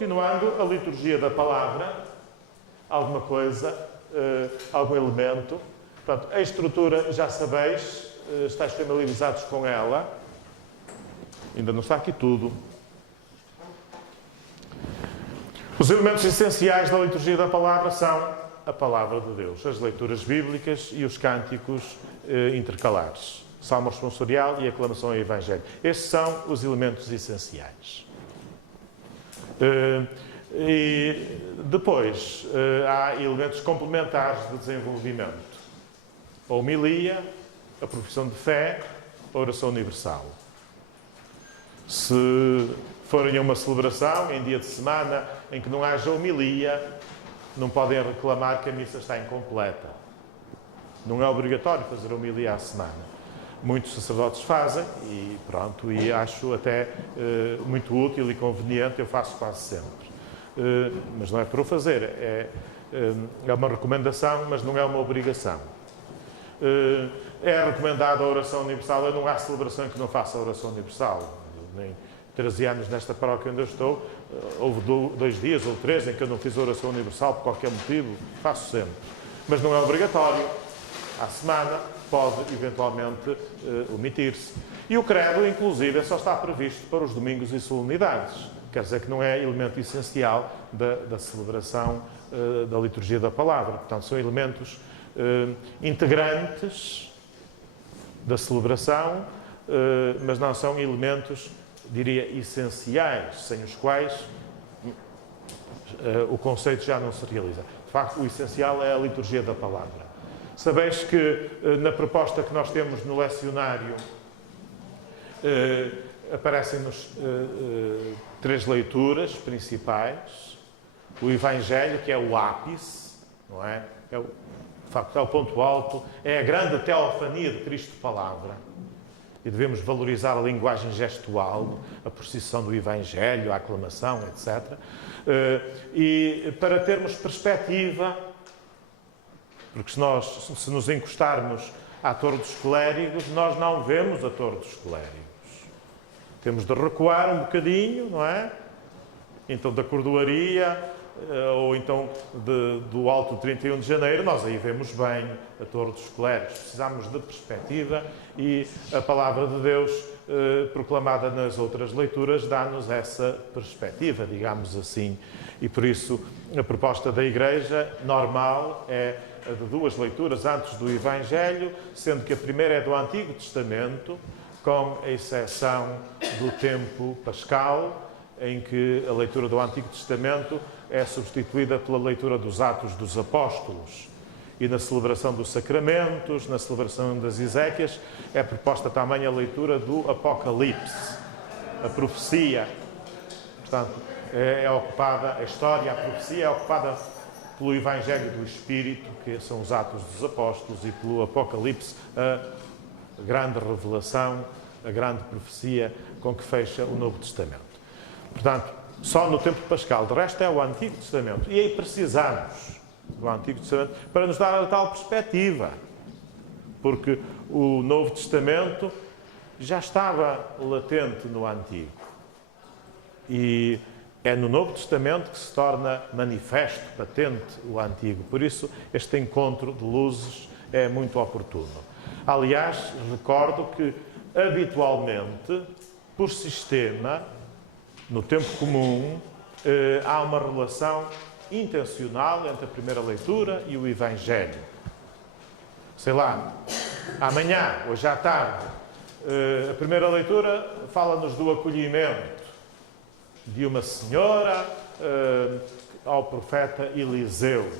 Continuando a liturgia da palavra, alguma coisa, algum elemento. Portanto, a estrutura, já sabeis, estáis familiarizados com ela. Ainda não está aqui tudo. Os elementos essenciais da liturgia da palavra são a palavra de Deus, as leituras bíblicas e os cânticos intercalares. Salmo responsorial e aclamação ao Evangelho. Estes são os elementos essenciais. E depois há elementos complementares de desenvolvimento. A homilia, a profissão de fé, a oração universal. Se forem a uma celebração, em dia de semana, em que não haja homilia, não podem reclamar que a missa está incompleta. Não é obrigatório fazer homilia à semana. Muitos sacerdotes fazem e pronto, e acho até muito útil e conveniente, eu faço quase sempre. Mas não é para o fazer, é uma recomendação, mas não é uma obrigação. É recomendada a oração universal, não há celebração em que não faça a oração universal. Nem 13 anos nesta paróquia onde eu estou, houve 2 dias ou 3 em que eu não fiz a oração universal por qualquer motivo, faço sempre. Mas não é obrigatório. À semana pode eventualmente omitir-se. E o credo, inclusive, só está previsto para os domingos e solenidades. Quer dizer que não é elemento essencial da celebração da liturgia da palavra. Portanto, são elementos integrantes da celebração, mas não são elementos, diria, essenciais, sem os quais o conceito já não se realiza. De facto, o essencial é a liturgia da palavra. Sabeis que na proposta que nós temos no lecionário aparecem-nos 3 leituras principais. O Evangelho, que é o ápice, não é? De facto, é o ponto alto, é a grande teofania de Cristo Palavra. E devemos valorizar a linguagem gestual, a procissão do Evangelho, a aclamação, etc. E para termos perspectiva, porque se nos encostarmos à Torre dos Clérigos, nós não vemos a Torre dos Clérigos. Temos de recuar um bocadinho, não é? Então, da Cordoaria, ou então do Alto 31 de Janeiro, nós aí vemos bem a Torre dos Clérigos. Precisamos de perspectiva e a palavra de Deus, proclamada nas outras leituras, dá-nos essa perspectiva, digamos assim. E por isso, a proposta da Igreja normal é a de 2 leituras antes do Evangelho, sendo que a primeira é do Antigo Testamento, com a exceção do tempo pascal, em que a leitura do Antigo Testamento é substituída pela leitura dos Atos dos Apóstolos. E na celebração dos sacramentos, na celebração das Eséquias, é proposta também a leitura do Apocalipse, a profecia. Portanto, a história, a profecia é ocupada pelo Evangelho do Espírito, que são os Atos dos Apóstolos, e pelo Apocalipse, a grande revelação, a grande profecia com que fecha o Novo Testamento. Portanto, só no tempo pascal. De resto é o Antigo Testamento. E aí precisamos do Antigo Testamento para nos dar a tal perspectiva. Porque o Novo Testamento já estava latente no Antigo. E é no Novo Testamento que se torna manifesto, patente, o Antigo. Por isso, este encontro de luzes é muito oportuno. Aliás, recordo que, habitualmente, por sistema, no tempo comum, há uma relação intencional entre a primeira leitura e o Evangelho. Sei lá, amanhã, hoje à tarde, a primeira leitura fala-nos do acolhimento de uma senhora ao profeta Eliseu.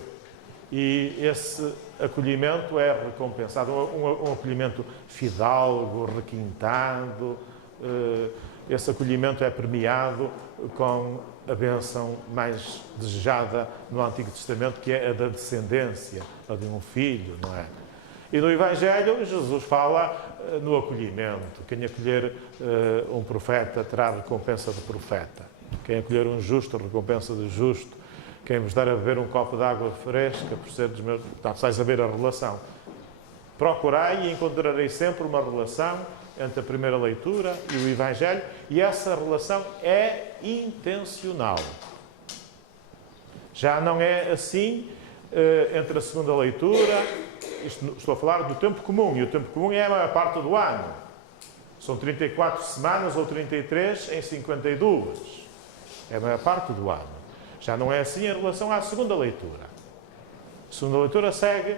E esse acolhimento é recompensado, um acolhimento fidalgo, requintado. Esse acolhimento é premiado com a bênção mais desejada no Antigo Testamento, que é a da descendência, a de um filho, não é? E no Evangelho, Jesus fala no acolhimento. Quem acolher um profeta terá recompensa de profeta. Quem acolher um justo, recompensa de justo. Quem vos dar a beber um copo de água fresca, por ser dos meus... Portanto, vais a ver a relação. Procurai e encontrareis sempre uma relação entre a primeira leitura e o Evangelho, e essa relação é intencional. Já não é assim entre a segunda leitura, estou a falar do tempo comum, e o tempo comum é a maior parte do ano. São 34 semanas ou 33 em 52. É a maior parte do ano. Já não é assim em relação à segunda leitura. A segunda leitura segue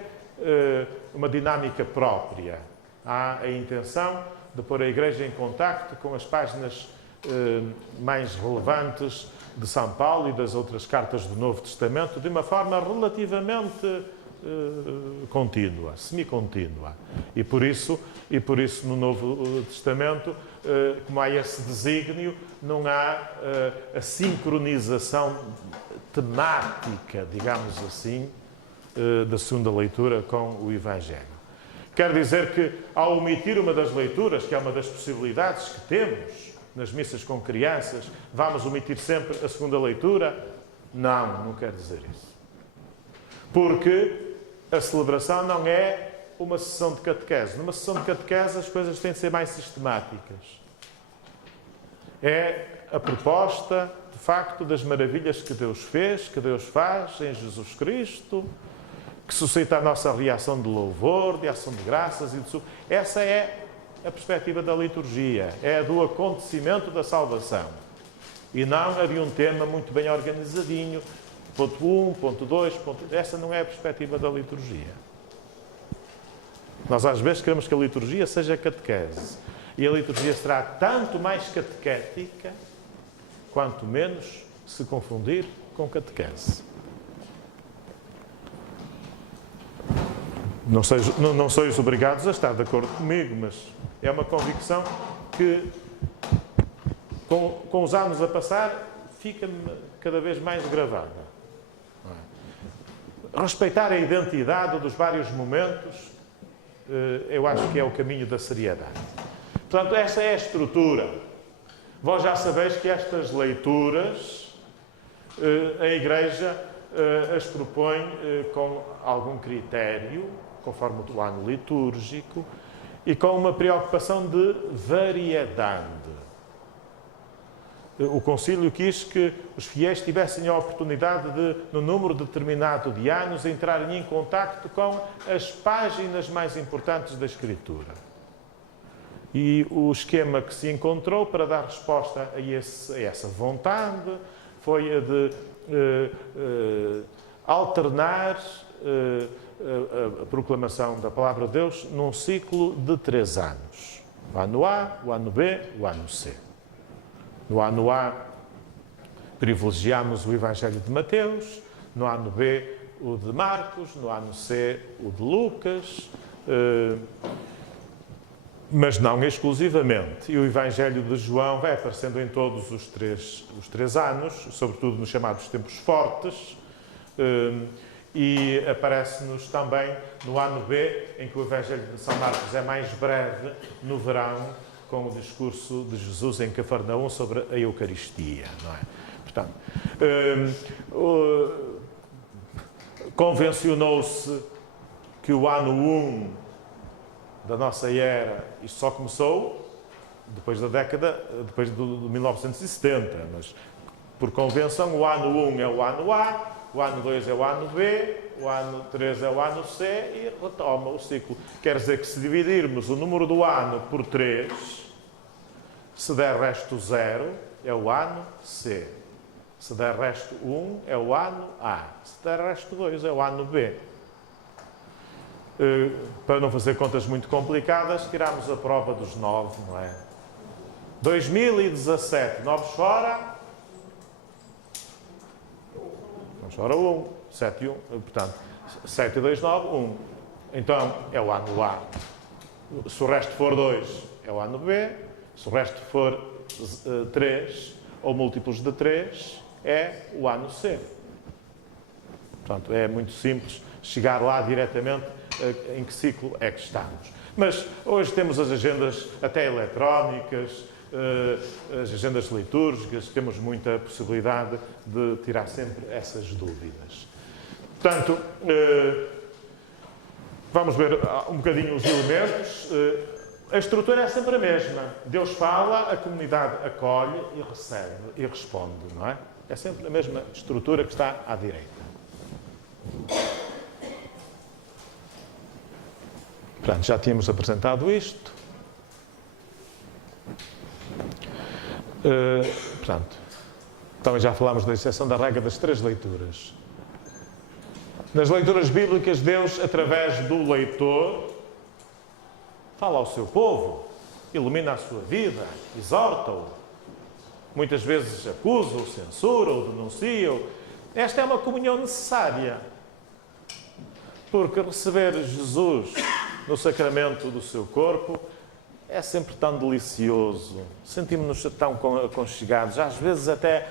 uma dinâmica própria. Há a intenção de pôr a Igreja em contacto com as páginas mais relevantes de São Paulo e das outras cartas do Novo Testamento de uma forma relativamente contínua, semi-contínua. E por isso no Novo Testamento, como há esse desígnio, não há a sincronização temática, digamos assim, da segunda leitura com o Evangelho. Quer dizer que, ao omitir uma das leituras, que é uma das possibilidades que temos nas missas com crianças, vamos omitir sempre a segunda leitura? Não, não quer dizer isso. Porque a celebração não é uma sessão de catequese. Numa sessão de catequese as coisas têm de ser mais sistemáticas. É a proposta, de facto, das maravilhas que Deus fez, que Deus faz em Jesus Cristo, que suscita a nossa reação de louvor, de ação de graças e de Essa é a perspectiva da liturgia, é a do acontecimento da salvação. E não a de um tema muito bem organizadinho, ponto 1, ponto 2, ponto... Essa não é a perspectiva da liturgia. Nós às vezes queremos que a liturgia seja catequese. E a liturgia será tanto mais catequética, quanto menos se confundir com catequese. Não sois obrigados a estar de acordo comigo, mas é uma convicção que, com os anos a passar, fica-me cada vez mais gravada. Respeitar a identidade dos vários momentos, eu acho que é o caminho da seriedade. Portanto, esta é a estrutura. Vós já sabeis que estas leituras, a Igreja as propõe com algum critério, conforme o ano litúrgico, e com uma preocupação de variedade. O Concílio quis que os fiéis tivessem a oportunidade de, no número determinado de anos, entrarem em contacto com as páginas mais importantes da Escritura. E o esquema que se encontrou para dar resposta a essa vontade foi a de alternar a proclamação da Palavra de Deus num ciclo de 3 anos. O ano A, o ano B, o ano C. No ano A, privilegiamos o Evangelho de Mateus. No ano B, o de Marcos. No ano C, o de Lucas. Mas não exclusivamente. E o Evangelho de João vai aparecendo em todos os três anos, sobretudo nos chamados tempos fortes. E aparece-nos também no ano B, em que o Evangelho de São Marcos é mais breve, no verão, com o discurso de Jesus em Cafarnaum sobre a Eucaristia, não é? Portanto, convencionou-se que o ano 1 da nossa era, isto só começou depois da década, depois de 1970, mas por convenção o ano 1 é o ano A, o ano 2 é o ano B, o ano 3 é o ano C e retoma o ciclo. Quer dizer que se dividirmos o número do ano por 3, se der resto 0, é o ano C. Se der resto 1, é o ano A. Se der resto 2, é o ano B. Para não fazer contas muito complicadas, tiramos a prova dos 9, não é? 2017, 9 fora. Vamos fora 1, 7 e 1. Portanto, 7 e 2, 9, 1. Então, é o ano A. Se o resto for 2, é o ano B. Se o resto for 3, ou múltiplos de 3, é o ano C. Portanto, é muito simples chegar lá diretamente em que ciclo é que estamos. Mas hoje temos as agendas até eletrónicas, as agendas litúrgicas, temos muita possibilidade de tirar sempre essas dúvidas. Portanto, vamos ver um bocadinho os elementos. A estrutura é sempre a mesma. Deus fala, a comunidade acolhe e recebe e responde, não é? É sempre a mesma estrutura que está à direita. Portanto, já tínhamos apresentado isto. Portanto, também já falámos da exceção da regra das 3 leituras. Nas leituras bíblicas, Deus, através do leitor, fala ao seu povo, ilumina a sua vida, exorta-o. Muitas vezes acusa-o, censura-o, denuncia-o. Esta é uma comunhão necessária. Porque receber Jesus no sacramento do seu corpo é sempre tão delicioso. Sentimos-nos tão aconchegados. Às vezes até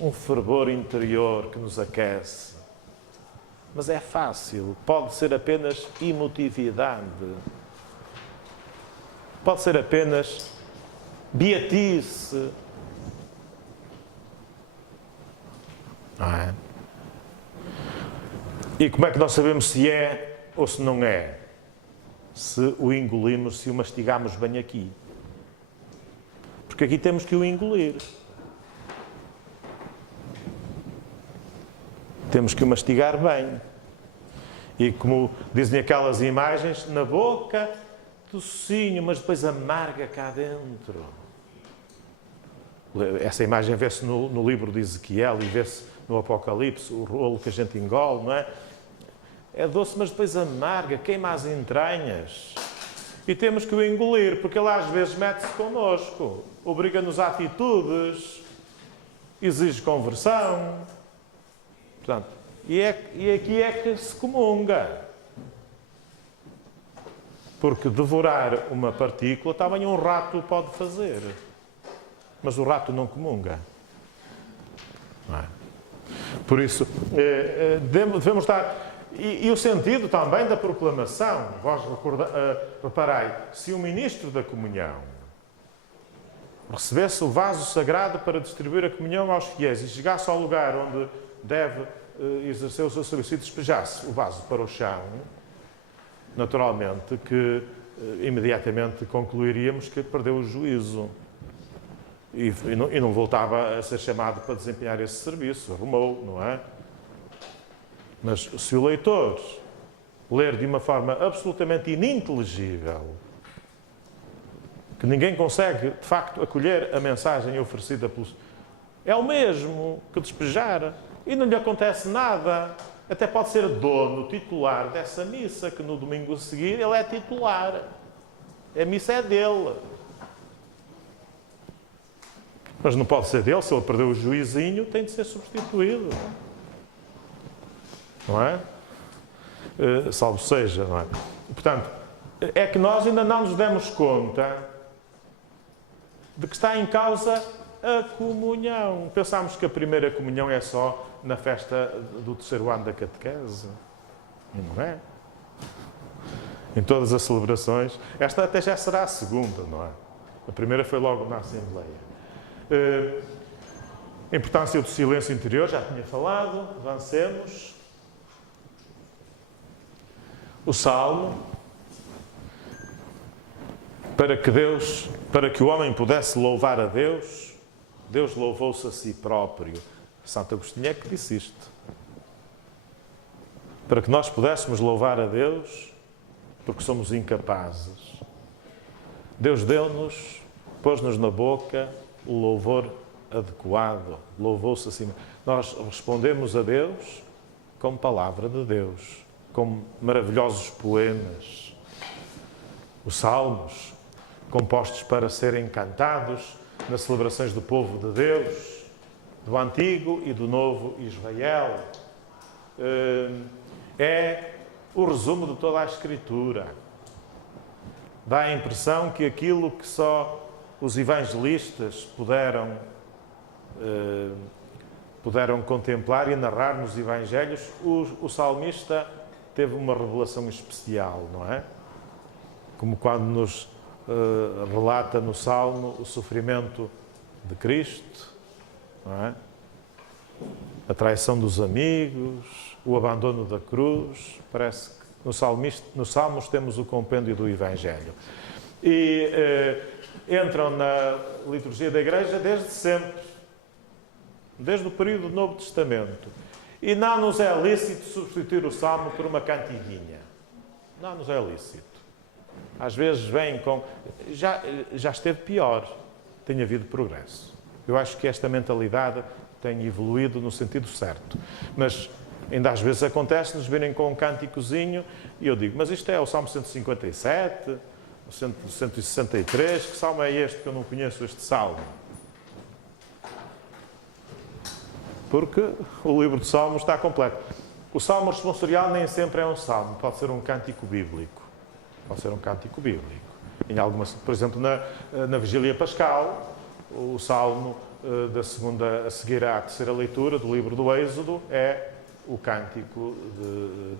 um fervor interior que nos aquece. Mas é fácil. Pode ser apenas emotividade. Pode ser apenas beatice. Não é? E como é que nós sabemos se é ou se não é? Se o engolimos, se o mastigamos bem aqui. Porque aqui temos que o engolir. Temos que o mastigar bem. E como dizem aquelas imagens, na boca, docinho, mas depois amarga cá dentro. Essa imagem vê-se no livro de Ezequiel e vê-se no Apocalipse, o rolo que a gente engole, não é? É doce, mas depois amarga, queima as entranhas. E temos que o engolir, porque ele às vezes mete-se connosco, obriga-nos a atitudes, exige conversão. Portanto, e aqui é que se comunga. Porque devorar uma partícula também um rato pode fazer. Mas o rato não comunga. Não é? Por isso, devemos estar... E o sentido também da proclamação. Vós reparai, se o ministro da comunhão recebesse o vaso sagrado para distribuir a comunhão aos fiéis e chegasse ao lugar onde deve exercer o seu serviço e despejasse o vaso para o chão, naturalmente que imediatamente concluiríamos que perdeu o juízo e não voltava a ser chamado para desempenhar esse serviço, arrumou, não é? Mas se o leitor ler de uma forma absolutamente ininteligível, que ninguém consegue, de facto, acolher a mensagem oferecida pelos... É o mesmo que despejar e não lhe acontece nada. Até pode ser dono, titular dessa missa, que no domingo a seguir ele é titular. A missa é dele. Mas não pode ser dele, se ele perdeu o juizinho, tem de ser substituído. Não é? Salvo seja, não é? Portanto, é que nós ainda não nos demos conta de que está em causa a comunhão. Pensámos que a primeira comunhão é só na festa do 3º ano da catequese. E não é? Em todas as celebrações. Esta até já será a segunda, não é? A primeira foi logo na Assembleia. A importância do silêncio interior, já tinha falado. Avancemos. O Salmo, para que o homem pudesse louvar a Deus, Deus louvou-se a si próprio. Santo Agostinho é que disse isto. Para que nós pudéssemos louvar a Deus, porque somos incapazes. Deus deu-nos, pôs-nos na boca o louvor adequado, louvou-se a si mesmo. Nós respondemos a Deus com palavra de Deus, com maravilhosos poemas, os salmos, compostos para serem cantados nas celebrações do povo de Deus, do Antigo e do Novo Israel. É o resumo de toda a Escritura. Dá a impressão que aquilo que só os evangelistas puderam contemplar e narrar nos Evangelhos, o salmista teve uma revelação especial, não é? Como quando nos relata no Salmo o sofrimento de Cristo, não é? A traição dos amigos, o abandono da cruz. Parece que nos Salmos temos o compêndio do Evangelho. E entram na liturgia da Igreja desde sempre. desde o período do Novo Testamento. E não nos é lícito substituir o Salmo por uma cantiguinha. Não nos é lícito. Às vezes vem com... Já esteve pior. Tem havido progresso. Eu acho que esta mentalidade tem evoluído no sentido certo. Mas ainda às vezes acontece-nos virem com um cânticozinho e eu digo, mas isto é o Salmo 157, o 163, que salmo é este que eu não conheço este salmo? Porque o livro de Salmos está completo. O Salmo responsorial nem sempre é um salmo, pode ser um cântico bíblico. Pode ser um cântico bíblico. Em algumas, por exemplo, na Vigília Pascal, o salmo da segunda a seguir à terceira leitura do livro do Êxodo é o cântico de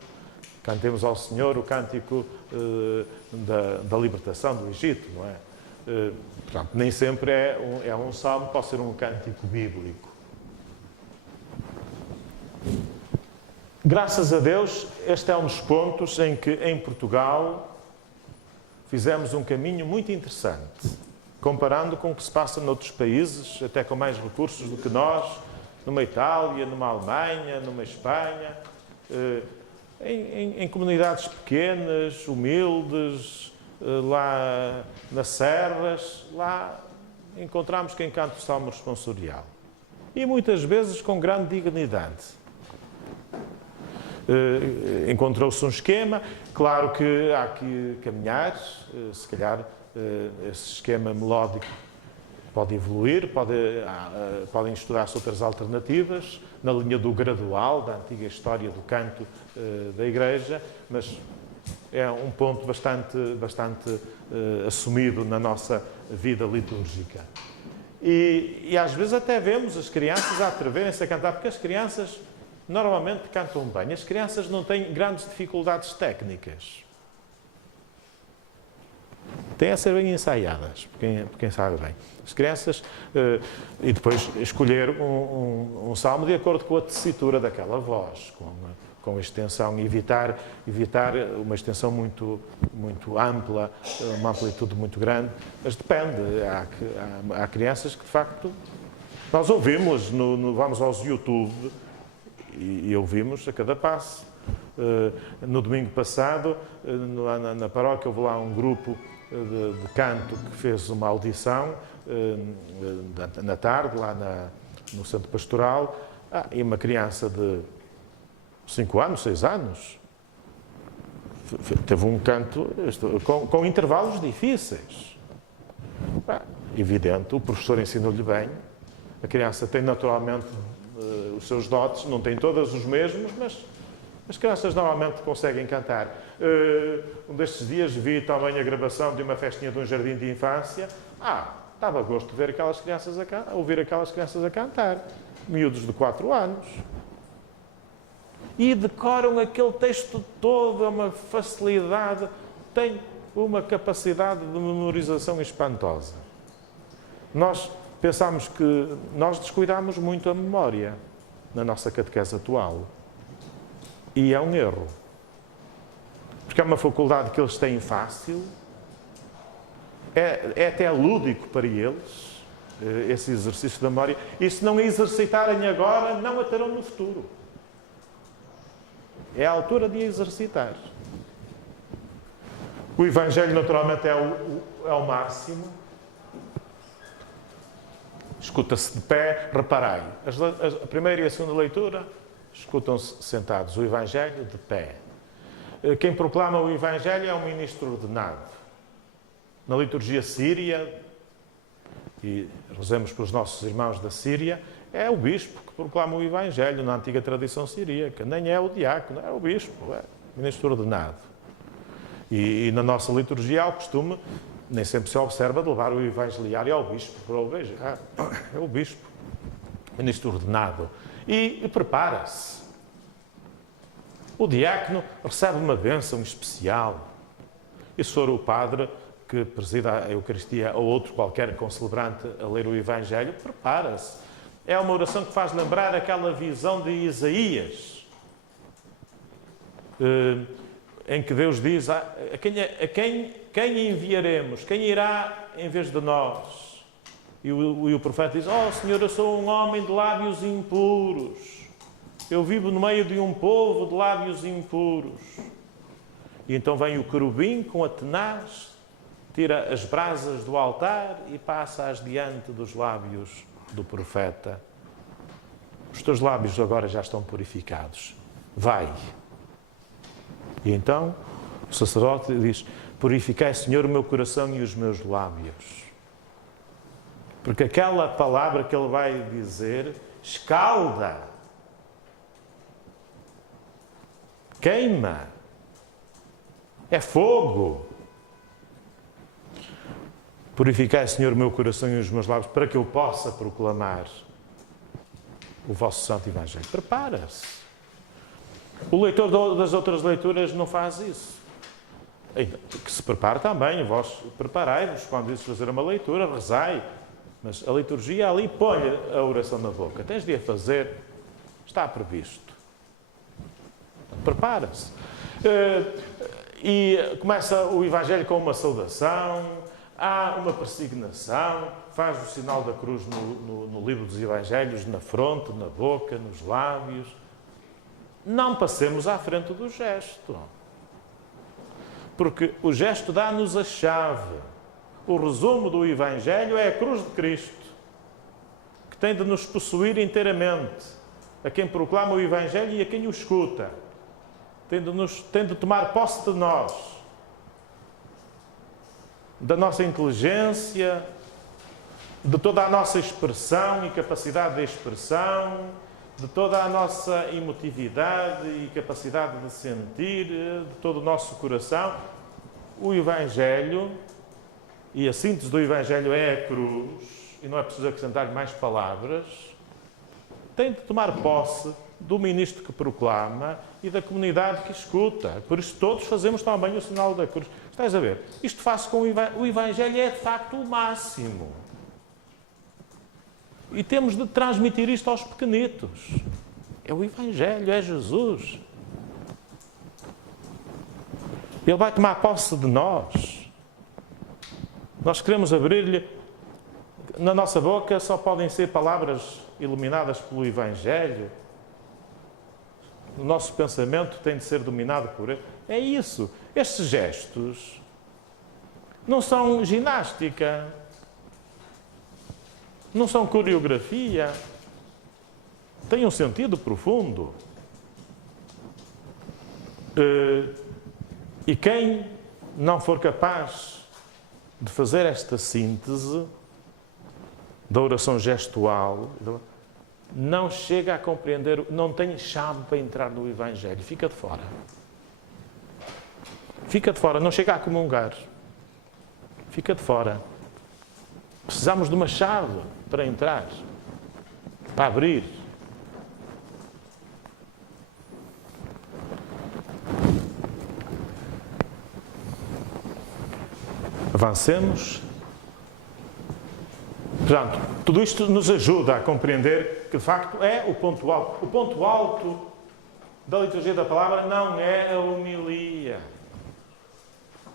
cantemos ao Senhor, o cântico da libertação do Egito, não é? Portanto, nem sempre é um salmo, pode ser um cântico bíblico. Graças a Deus, este é um dos pontos em que, em Portugal, fizemos um caminho muito interessante, comparando com o que se passa noutros países, até com mais recursos do que nós, numa Itália, numa Alemanha, numa Espanha, em comunidades pequenas, humildes, lá nas serras, lá encontramos quem canta o Salmo responsorial. E muitas vezes com grande dignidade. Encontrou-se um esquema, claro que há que caminhar, se calhar esse esquema melódico pode evoluir, podem estudar-se outras alternativas, na linha do gradual, da antiga história do canto da Igreja, mas é um ponto bastante assumido na nossa vida litúrgica. E às vezes até vemos as crianças a atreverem-se a cantar, porque as crianças normalmente cantam bem. As crianças não têm grandes dificuldades técnicas. Têm a ser bem ensaiadas, por quem sabe bem. As crianças, e depois escolher um salmo de acordo com a tessitura daquela voz, com a extensão, evitar uma extensão muito ampla, uma amplitude muito grande, mas depende. Há crianças que, de facto, nós ouvimos, vamos aos YouTube, e ouvimos a cada passo. No domingo passado, na paróquia, houve lá um grupo de canto que fez uma audição na tarde, lá no centro pastoral, e uma criança de 5 anos, 6 anos, teve um canto com intervalos difíceis. Evidente, o professor ensinou-lhe bem, a criança tem naturalmente os seus dotes, não têm todos os mesmos, mas as crianças normalmente conseguem cantar. Um destes dias vi também a gravação de uma festinha de um jardim de infância. Estava a gosto de ver ouvir aquelas crianças a cantar. Miúdos de 4 anos. E decoram aquele texto todo, uma facilidade, têm uma capacidade de memorização espantosa. Nós pensamos que nós descuidamos muito a memória na nossa catequese atual. E é um erro. Porque é uma faculdade que eles têm fácil, é até lúdico para eles, esse exercício da memória. E se não a exercitarem agora, não a terão no futuro. É a altura de a exercitar. O Evangelho, naturalmente, é o máximo. Escuta-se de pé, reparai. A primeira e a segunda leitura escutam-se sentados. O Evangelho de pé. Quem proclama o Evangelho é um ministro ordenado. Na liturgia síria, e rezemos para os nossos irmãos da Síria, é o bispo que proclama o Evangelho na antiga tradição siríaca. Nem é o diácono, é o bispo, é o ministro ordenado. E na nossa liturgia há o costume, nem sempre se observa, de levar o evangeliário ao bispo para o beijar. É o bispo, ministro ordenado. E prepara-se. O diácono recebe uma bênção especial. E se for o padre que presida a Eucaristia ou outro qualquer concelebrante a ler o Evangelho, prepara-se. É uma oração que faz lembrar aquela visão de Isaías, em que Deus diz a quem enviaremos? Quem irá em vez de nós? E o profeta diz: "Oh Senhor, eu sou um homem de lábios impuros. Eu vivo no meio de um povo de lábios impuros." E então vem o querubim com a tenaz, tira as brasas do altar e passa-as diante dos lábios do profeta. "Os teus lábios agora já estão purificados. Vai." E então o sacerdote diz: "Purificai, Senhor, o meu coração e os meus lábios." Porque aquela palavra que ele vai dizer escalda, queima, é fogo. "Purificai, Senhor, o meu coração e os meus lábios, para que eu possa proclamar o vosso santo Evangelho." Prepara-se. O leitor das outras leituras não faz isso. Que se prepare também, vós preparai-vos quando isso fazer uma leitura, rezai. Mas a liturgia ali põe a oração na boca. Tens de a fazer, está previsto. Prepara-se. E começa o Evangelho com uma saudação, há uma persignação, faz o sinal da cruz no livro dos Evangelhos, na fronte, na boca, nos lábios. Não passemos à frente do gesto. Porque o gesto dá-nos a chave. O resumo do Evangelho é a cruz de Cristo, que tem de nos possuir inteiramente, a quem proclama o Evangelho e a quem o escuta. Tem de tomar posse de nós, da nossa inteligência, de toda a nossa expressão e capacidade de expressão, de toda a nossa emotividade e capacidade de sentir, de todo o nosso coração. O Evangelho, e a síntese do Evangelho é a cruz, e não é preciso acrescentar mais palavras, tem de tomar posse do ministro que proclama e da comunidade que escuta. Por isso todos fazemos também o sinal da cruz. Estás a ver? Isto faz com o Evangelho é de facto o máximo. E temos de transmitir isto aos pequenitos. É o Evangelho, é Jesus. Ele vai tomar posse de nós. Nós queremos abrir-lhe, na nossa boca só podem ser palavras iluminadas pelo Evangelho. O nosso pensamento tem de ser dominado por ele. É isso. Estes gestos não são ginástica, não são coreografia, têm um sentido profundo. E quem não for capaz de fazer esta síntese da oração gestual, não chega a compreender, não tem chave para entrar no Evangelho. Fica de fora. Fica de fora, não chega a comungar. Fica de fora. Precisamos de uma chave para entrar, para abrir. Avancemos. Portanto, tudo isto nos ajuda a compreender que, de facto, é o ponto alto. O ponto alto da liturgia da palavra não é a homilia.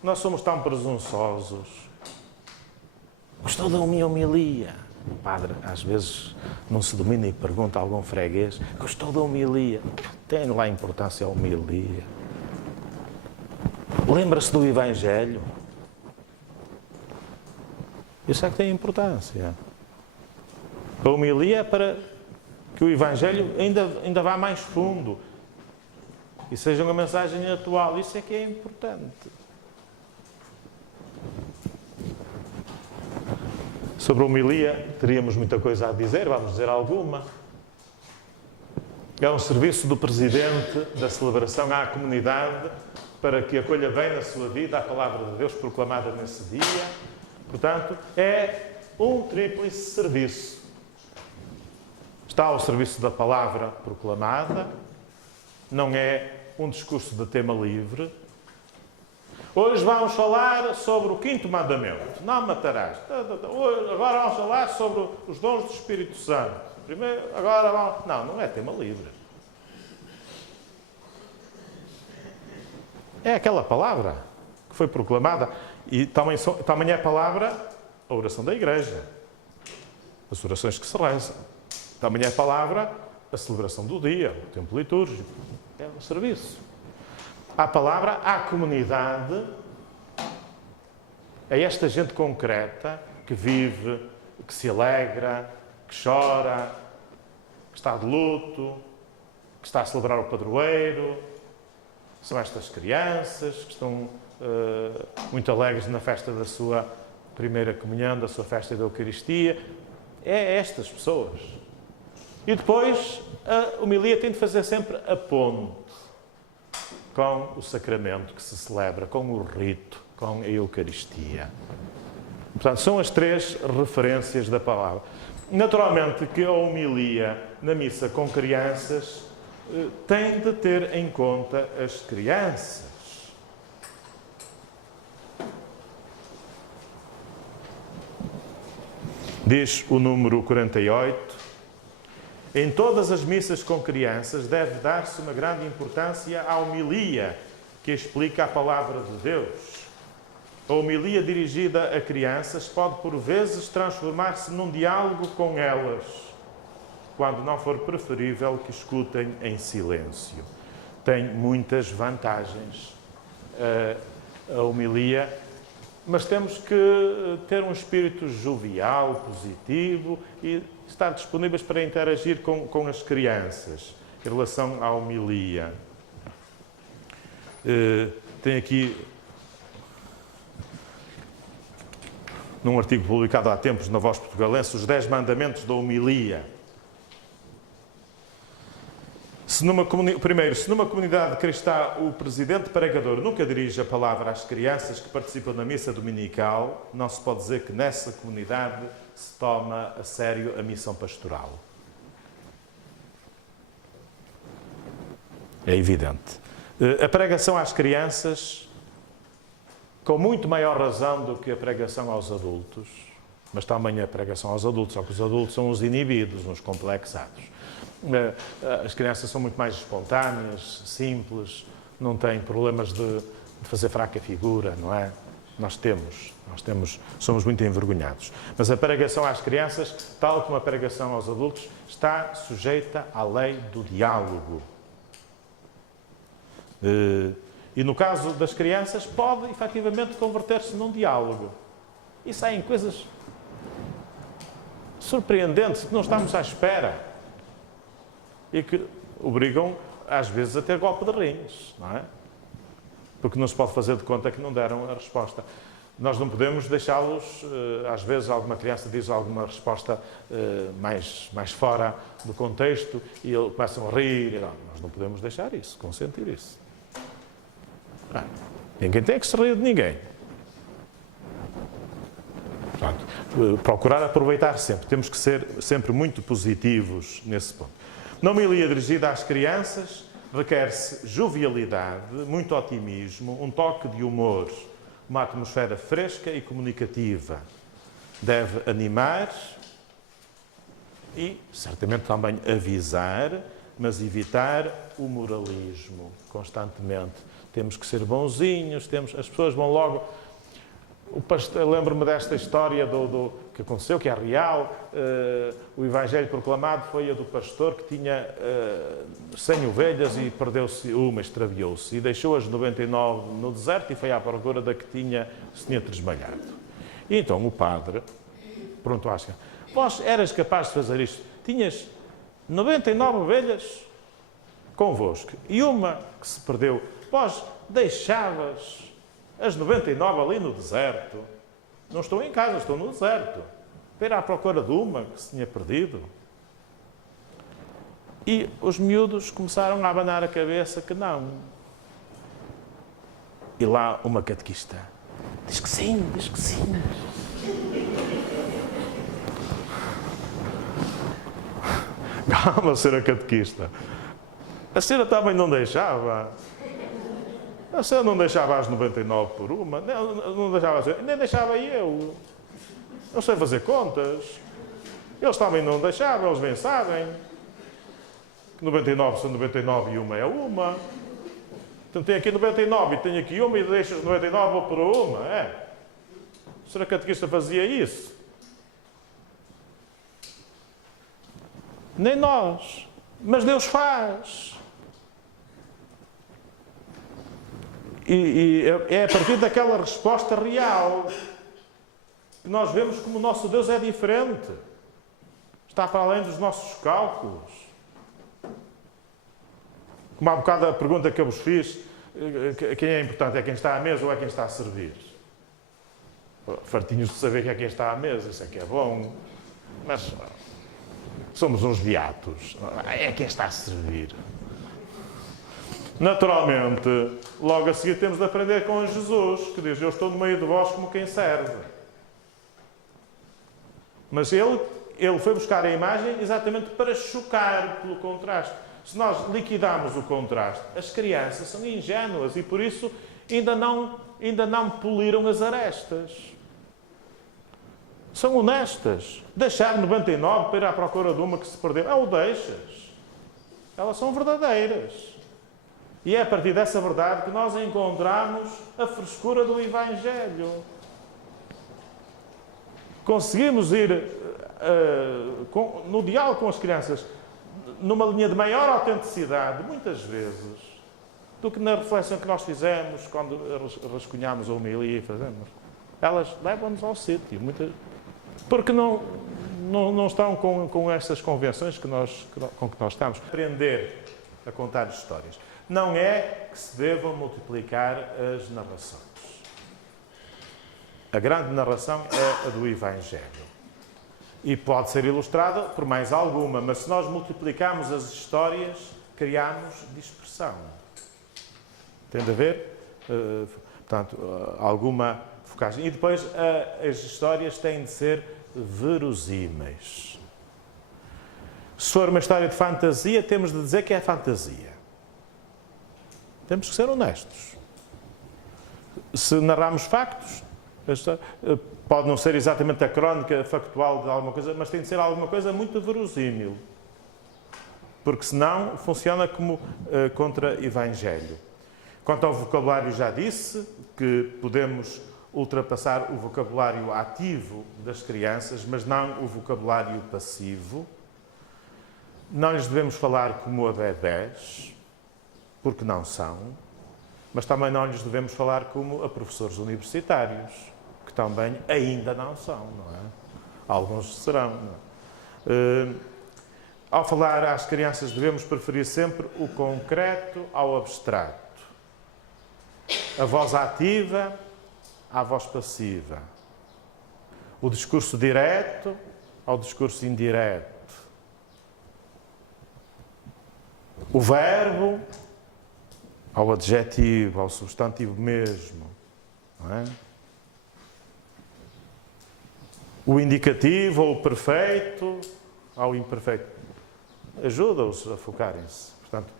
Nós somos tão presunçosos. Gostou da minha homilia? O padre, às vezes, não se domina e pergunta a algum freguês: gostou da homilia? Tem lá importância a homilia. Lembra-se do Evangelho? Isso é que tem importância. A homilia é para que o Evangelho ainda vá mais fundo e seja uma mensagem atual. Isso é que é importante. Sobre a homilia, teríamos muita coisa a dizer, vamos dizer alguma. É um serviço do Presidente da celebração à comunidade para que acolha bem na sua vida a palavra de Deus proclamada nesse dia. Portanto, é um tríplice serviço. Está ao serviço da palavra proclamada, não é um discurso de tema livre. Hoje vamos falar sobre o quinto mandamento: não matarás. Agora vamos falar sobre os dons do Espírito Santo. Primeiro, agora vamos... Não é tema livre. É aquela palavra que foi proclamada. E também é a palavra, a oração da Igreja. as orações que se rezam. Também é a palavra, a celebração do dia, o tempo litúrgico, é o serviço. À palavra, à comunidade, a esta gente concreta que vive, que se alegra, que chora, que está de luto, que está a celebrar o padroeiro. São estas crianças que estão muito alegres na festa da sua primeira comunhão, da sua festa da Eucaristia. É estas pessoas. E depois, a homilia tem de fazer sempre a ponte com o sacramento que se celebra, com o rito, com a Eucaristia. Portanto, são as três referências da palavra. Naturalmente que a homilia na missa com crianças tem de ter em conta as crianças. Diz o número 48, em todas as missas com crianças deve dar-se uma grande importância à homilia, que explica a palavra de Deus. A homilia dirigida a crianças pode, por vezes, transformar-se num diálogo com elas, quando não for preferível que escutem em silêncio. Tem muitas vantagens a homilia, mas temos que ter um espírito jovial, positivo e estar disponíveis para interagir com as crianças em relação à homilia. Tem aqui, num artigo publicado há tempos na Voz Portugalense, os 10 mandamentos da homilia. Primeiro, se numa comunidade cristã o presidente pregador nunca dirige a palavra às crianças que participam na missa dominical, não se pode dizer que nessa comunidade se toma a sério a missão pastoral. É evidente. A pregação às crianças, com muito maior razão do que a pregação aos adultos, mas também a pregação aos adultos, só que os adultos são os inibidos, os complexados. As crianças são muito mais espontâneas, simples, não têm problemas de fazer fraca figura, não é? Nós somos muito envergonhados. Mas a pregação às crianças, tal como a pregação aos adultos, está sujeita à lei do diálogo. E no caso das crianças, pode efetivamente converter-se num diálogo. E saem coisas surpreendentes que não estamos à espera. E que obrigam, às vezes, a ter golpe de rins, não é? Porque não se pode fazer de conta que não deram a resposta. Nós não podemos deixá-los, às vezes alguma criança diz alguma resposta mais fora do contexto e eles começam a rir. Não, nós não podemos deixar isso, consentir isso. Ninguém tem que se rir de ninguém. Portanto, procurar aproveitar sempre. Temos que ser sempre muito positivos nesse ponto. Na homilia dirigida às crianças, requer-se jovialidade, muito otimismo, um toque de humor, uma atmosfera fresca e comunicativa. Deve animar e, certamente, também avisar, mas evitar o moralismo constantemente. Temos que ser bonzinhos, as pessoas vão logo... Lembro-me desta história que aconteceu, que é real. O Evangelho proclamado foi a do pastor que tinha 100 ovelhas e perdeu-se uma, extraviou-se. E deixou as 99 no deserto e foi à procura da que se tinha tresmalhado. E então o padre perguntou às crianças: vós eras capaz de fazer isto? Tinhas 99 ovelhas convosco e uma que se perdeu. Vós deixavas as 99 ali no deserto? Não estou em casa, estou no deserto. Para ir à procura de uma que se tinha perdido. E os miúdos começaram a abanar a cabeça que não. E lá uma catequista: diz que sim, diz que sim. Calma, senhora catequista. A senhora também não deixava. A senhora não deixava as 99 por uma, não deixava assim, nem deixava eu. Eu sei fazer contas. Eles também não deixavam, eles bem sabem. Que 99 são 99 e uma é uma. Então tem aqui 99 e tem aqui uma e deixa as 99 por uma. A senhora catequista fazia isso. nem nós. Mas Deus faz. E é a partir daquela resposta real que nós vemos como o nosso Deus é diferente. Está para além dos nossos cálculos. Como há bocado a pergunta que eu vos fiz, quem é importante? É quem está à mesa ou é quem está a servir? Fartinhos de saber que é quem está à mesa, isso é que é bom. Mas somos uns beatos. É quem está a servir. Naturalmente, logo a seguir temos de aprender com Jesus, que diz, eu estou no meio de vós como quem serve. Mas ele foi buscar a imagem exatamente para chocar pelo contraste. Se nós liquidarmos o contraste, as crianças são ingênuas e por isso ainda não poliram as arestas. São honestas. Deixar 99 para ir à procura de uma que se perdeu. O deixas. Elas são verdadeiras. E é a partir dessa verdade que nós encontramos a frescura do Evangelho. Conseguimos ir no diálogo com as crianças numa linha de maior autenticidade, muitas vezes, do que na reflexão que nós fizemos quando rascunhámos a homilia e fazemos. Elas levam-nos ao sítio, porque não estão com estas convenções com que nós estamos. Aprender a contar histórias. Não é que se devam multiplicar as narrações. A grande narração é a do Evangelho. E pode ser ilustrada por mais alguma, mas se nós multiplicarmos as histórias, criamos dispersão. Tem de haver, portanto, alguma focagem. E depois as histórias têm de ser verosímeis. Se for uma história de fantasia, temos de dizer que é fantasia. Temos que ser honestos. Se narramos factos, pode não ser exatamente a crónica factual de alguma coisa, mas tem de ser alguma coisa muito verosímil. Porque senão funciona como contra-evangelho. Quanto ao vocabulário, já disse que podemos ultrapassar o vocabulário ativo das crianças, mas não o vocabulário passivo. Não lhes devemos falar como a bebés, porque não são, mas também não lhes devemos falar como a professores universitários, que também ainda não são, não é? Alguns serão, não é? Ao falar às crianças devemos preferir sempre o concreto ao abstrato. A voz ativa à voz passiva. O discurso direto ao discurso indireto. O verbo ao adjetivo, ao substantivo mesmo. Não é? O indicativo ou o perfeito ao imperfeito. Ajuda-os a focarem-se. Portanto,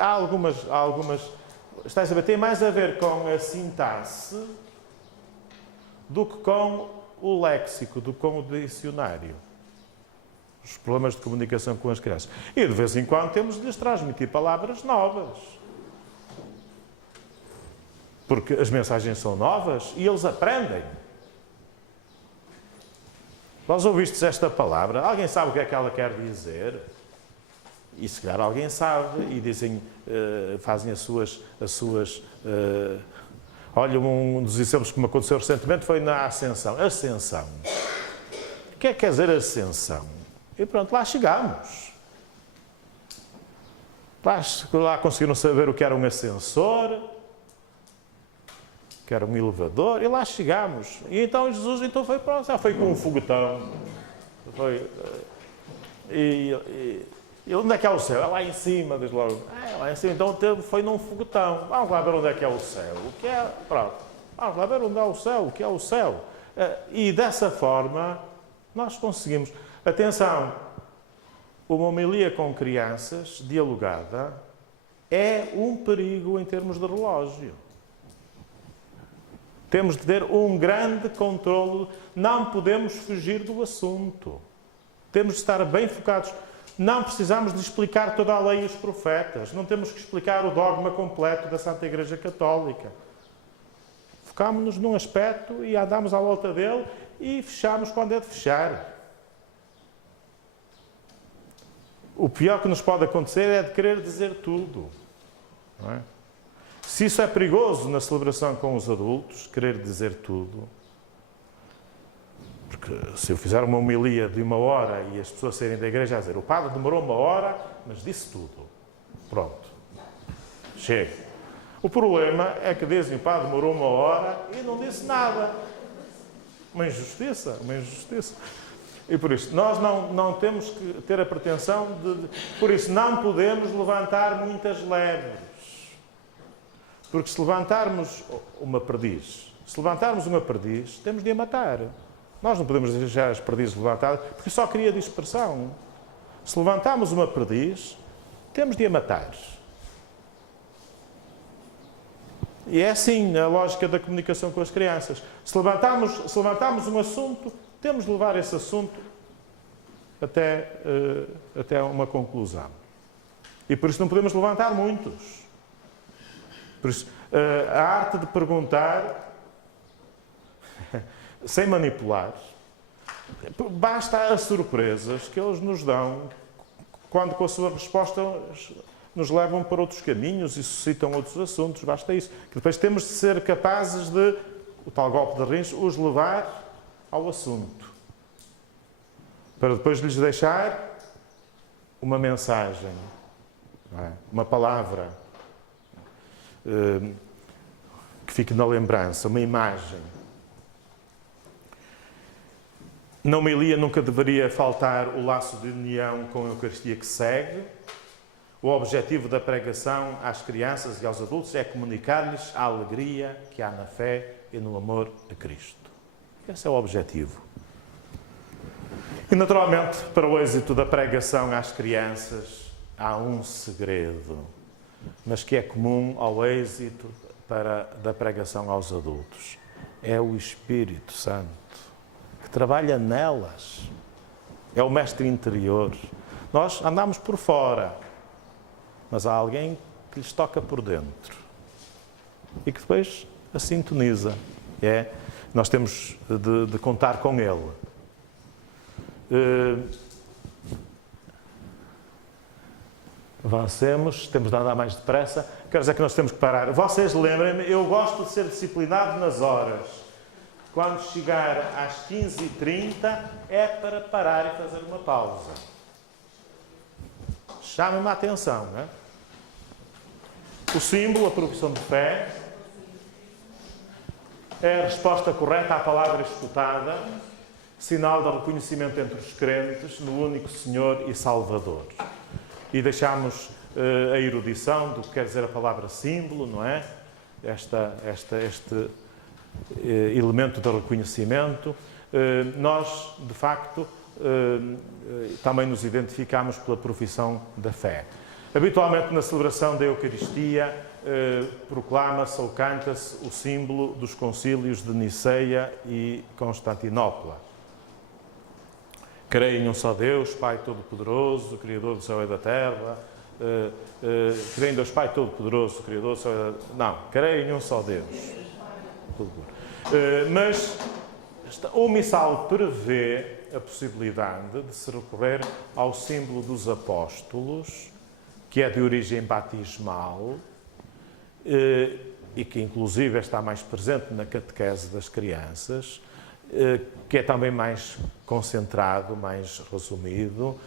há algumas... Está a saber, tem mais a ver com a sintaxe do que com o léxico, do que com o dicionário. Os problemas de comunicação com as crianças. E de vez em quando temos de lhes transmitir palavras novas. Porque as mensagens são novas e eles aprendem. Vós ouvistes esta palavra? Alguém sabe o que é que ela quer dizer? E se calhar alguém sabe e dizem, fazem as suas olha, um dos exemplos que me aconteceu recentemente foi na Ascensão. Ascensão. O que é que quer dizer ascensão? E pronto, lá chegámos. Lá conseguiram saber o que era um ascensor, que era um elevador, e lá chegámos. E então Jesus foi para o céu, foi com um foguetão. E onde é que é o céu? É lá em cima, diz logo. Lá em cima, então foi num foguetão. Vamos lá ver onde é que é o céu. O que é? Pronto. Vamos lá ver onde é o céu. O que é o céu? E dessa forma, nós conseguimos. Atenção, uma homilia com crianças, dialogada, é um perigo em termos de relógio. Temos de ter um grande controlo. Não podemos fugir do assunto. Temos de estar bem focados. Não precisamos de explicar toda a lei e os profetas. Não temos que explicar o dogma completo da Santa Igreja Católica. Focámos-nos num aspecto e andamos à volta dele e fechamos quando é de fechar. o pior que nos pode acontecer é de querer dizer tudo. Não é? Se isso é perigoso na celebração com os adultos, querer dizer tudo, porque se eu fizer uma homilia de 1 hora e as pessoas saírem da igreja a dizer o padre demorou 1 hora, mas disse tudo. Pronto. Chega. O problema é que dizem o padre demorou 1 hora e não disse nada. Uma injustiça, uma injustiça. E por isso, nós não temos que ter a pretensão de... Por isso, não podemos levantar muitas lebres. Porque se levantarmos uma perdiz, temos de a matar. Nós não podemos deixar as perdizes levantadas, porque só cria dispersão. Se levantarmos uma perdiz, temos de a matar. E é assim a lógica da comunicação com as crianças. Se levantarmos um assunto, temos de levar esse assunto até uma conclusão. E por isso não podemos levantar muitos. Por isso, a arte de perguntar, sem manipular, basta as surpresas que eles nos dão quando com a sua resposta nos levam para outros caminhos e suscitam outros assuntos, basta isso. Que depois temos de ser capazes de, o tal golpe de rins, os levar ao assunto. Para depois lhes deixar uma mensagem, não é? Uma palavra que fique na lembrança, uma imagem. Na homilia nunca deveria faltar o laço de união com a Eucaristia que segue. O objetivo da pregação às crianças e aos adultos é comunicar-lhes a alegria que há na fé e no amor a Cristo. Esse é o objetivo. E, naturalmente, para o êxito da pregação às crianças, há um segredo, mas que é comum ao êxito da pregação aos adultos. É o Espírito Santo, que trabalha nelas. É o mestre interior. Nós andamos por fora, mas há alguém que lhes toca por dentro e que depois a sintoniza. Nós temos de contar com ele. Avancemos, temos de andar mais depressa. Quero dizer que nós temos que parar. Vocês lembrem-me, eu gosto de ser disciplinado nas horas. Quando chegar às 15h30 é para parar e fazer uma pausa. Chamem-me a atenção, não é? O símbolo, a profissão de fé, é a resposta correta à palavra escutada, sinal de reconhecimento entre os crentes no único Senhor e Salvador. E deixamos a erudição do que quer dizer a palavra símbolo, não é? Este elemento de reconhecimento. Nós, de facto, também nos identificamos pela profissão da fé. Habitualmente, na celebração da Eucaristia, proclama-se ou canta-se o símbolo dos concílios de Niceia e Constantinopla. Creio em um só Deus, Pai Todo-Poderoso, Criador do céu e da terra. Creio em Deus Pai Todo-Poderoso, Criador do céu e da terra. Não, creio em um só Deus. Mas o missal prevê a possibilidade de se recorrer ao símbolo dos apóstolos, que é de origem batismal e que inclusive está mais presente na catequese das crianças, que é também mais concentrado, mais resumido,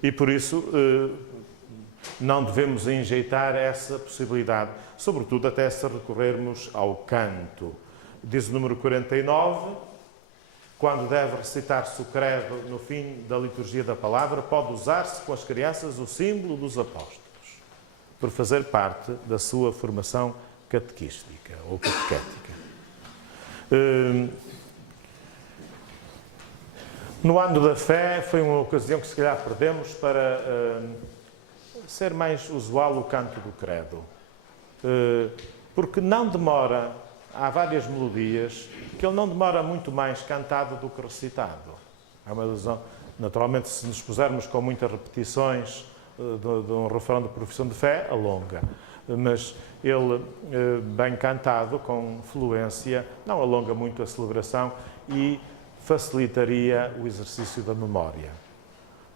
e por isso não devemos enjeitar essa possibilidade, sobretudo até se recorrermos ao canto. Diz o número 49, quando deve recitar-se o credo no fim da liturgia da palavra, pode usar-se com as crianças o símbolo dos apóstolos, por fazer parte da sua formação catequística ou catequética. No ano da fé foi uma ocasião que se calhar perdemos para ser mais usual o canto do credo. Porque não demora, há várias melodias, que ele não demora muito mais cantado do que recitado. É uma ilusão. Naturalmente, se nos pusermos com muitas repetições de um refrão de profissão de fé, alonga. Mas ele, bem cantado, com fluência, não alonga muito a celebração e facilitaria o exercício da memória.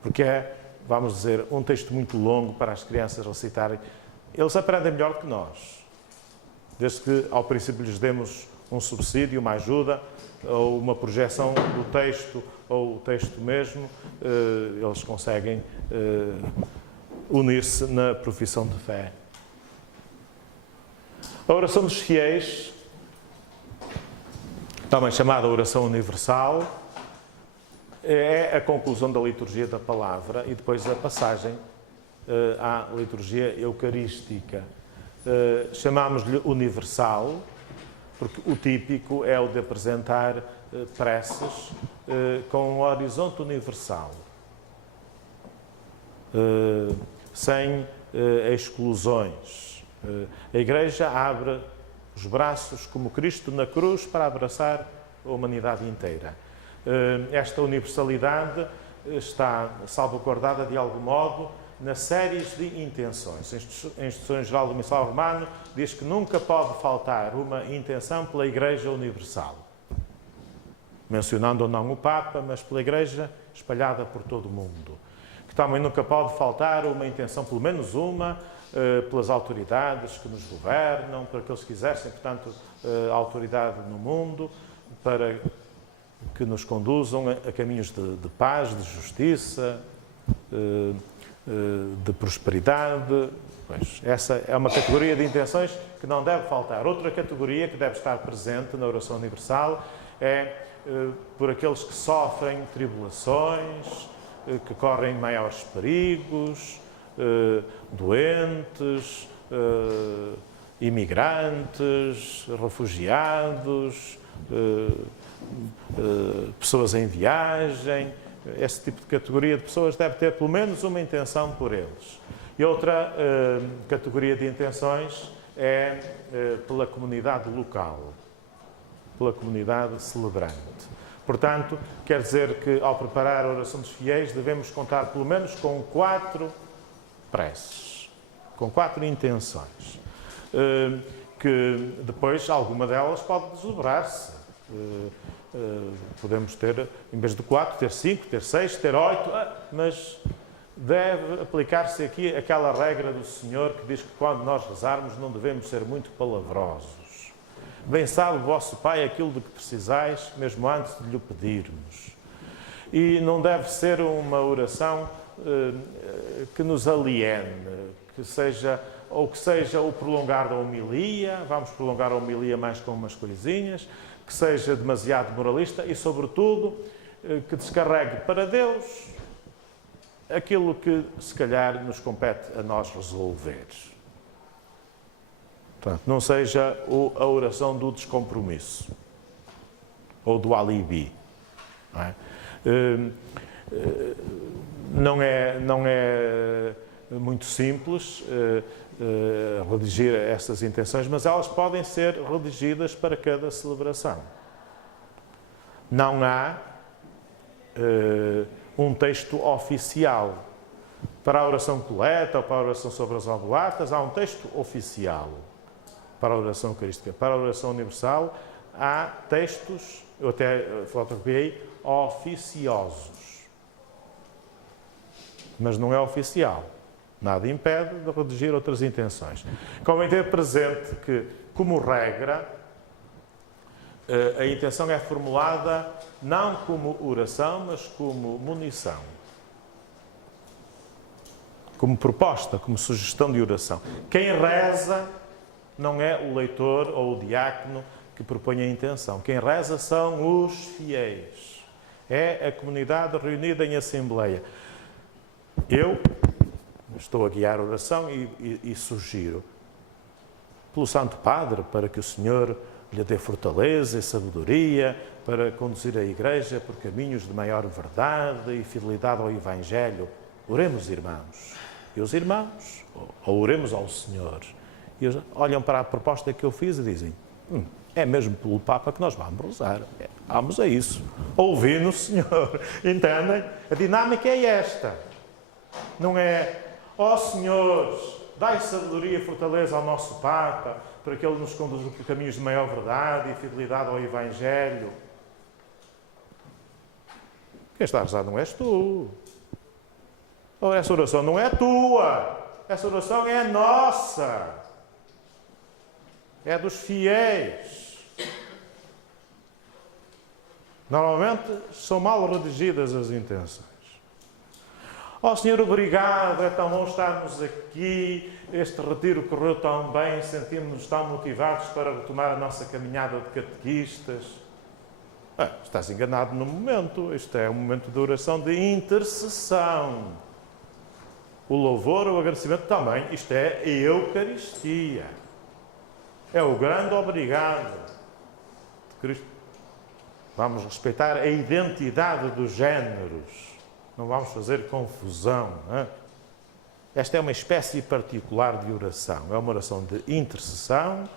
Porque é vamos dizer, um texto muito longo para as crianças recitarem, eles aprendem melhor que nós. Desde que ao princípio lhes demos um subsídio, uma ajuda, ou uma projeção do texto, ou o texto mesmo, eles conseguem unir-se na profissão de fé. A oração dos fiéis, também chamada oração universal, é a conclusão da liturgia da palavra e depois a passagem à liturgia eucarística. Chamámos-lhe universal, porque o típico é o de apresentar preces com um horizonte universal, sem exclusões. A Igreja abre os braços como Cristo na cruz para abraçar a humanidade inteira. Esta universalidade está salvaguardada de algum modo nas séries de intenções. A Instrução Geral do Missal Romano diz que nunca pode faltar uma intenção pela Igreja Universal. Mencionando ou não o Papa, mas pela Igreja espalhada por todo o mundo. Que também nunca pode faltar uma intenção, pelo menos uma, pelas autoridades que nos governam, para aqueles que exercem, portanto, a autoridade no mundo, para que nos conduzam a caminhos de paz, de justiça, de prosperidade. Pois, essa é uma categoria de intenções que não deve faltar. Outra categoria que deve estar presente na oração universal é por aqueles que sofrem tribulações, que correm maiores perigos, doentes, imigrantes, refugiados, pessoas em viagem. Esse tipo de categoria de pessoas deve ter pelo menos uma intenção por eles. E outra categoria de intenções é pela comunidade local, pela comunidade celebrante. Portanto, quer dizer que ao preparar a oração dos fiéis devemos contar pelo menos com 4 preces, com 4 intenções, que depois alguma delas pode desdobrar-se. Podemos ter, em vez de 4, ter 5, ter 6, ter 8, mas deve aplicar-se aqui aquela regra do Senhor que diz que quando nós rezarmos não devemos ser muito palavrosos. Bem sabe o vosso Pai aquilo de que precisais, mesmo antes de lhe pedirmos. E não deve ser uma oração que nos aliene, que seja o prolongar da homilia, vamos prolongar a homilia mais com umas coisinhas, que seja demasiado moralista e, sobretudo, que descarregue para Deus aquilo que, se calhar, nos compete a nós resolver. Portanto, não seja a oração do descompromisso ou do alibi. Não é muito simples redigir estas intenções, mas elas podem ser redigidas para cada celebração. Não há um texto oficial. Para a oração coleta ou para a oração sobre as oblatas, há um texto oficial. Para a oração eucarística. Para a oração universal, há textos, eu até fotocopiei, oficiosos. Mas não é oficial. Nada impede de redigir outras intenções. Convém ter presente que, como regra, a intenção é formulada não como oração, mas como munição. Como proposta, como sugestão de oração. Quem reza não é o leitor ou o diácono que propõe a intenção. Quem reza são os fiéis. É a comunidade reunida em assembleia. Eu estou a guiar a oração e sugiro pelo Santo Padre para que o Senhor lhe dê fortaleza e sabedoria para conduzir a Igreja por caminhos de maior verdade e fidelidade ao Evangelho. Oremos, irmãos. E os irmãos, ou oremos ao Senhor, e eles olham para a proposta que eu fiz e dizem: é mesmo pelo Papa que nós vamos rezar. Vamos a isso. Ouvindo o Senhor. Entendem? A dinâmica é esta. Não é: ó Senhor, dai sabedoria e fortaleza ao nosso Papa para que ele nos conduza por caminhos de maior verdade e fidelidade ao Evangelho. Quem está a rezar não és tu. Ora, essa oração não é tua, essa oração é nossa, é dos fiéis. Normalmente são mal redigidas as intenções. Ó Senhor, obrigado, é tão bom estarmos aqui, este retiro correu tão bem, sentimos-nos tão motivados para retomar a nossa caminhada de catequistas. Estás enganado no momento, este é um momento de oração de intercessão. O louvor, o agradecimento também, isto é a Eucaristia. É o grande obrigado de Cristo. Vamos respeitar a identidade dos géneros. Não vamos fazer confusão. Não é? Esta é uma espécie particular de oração. É uma oração de intercessão.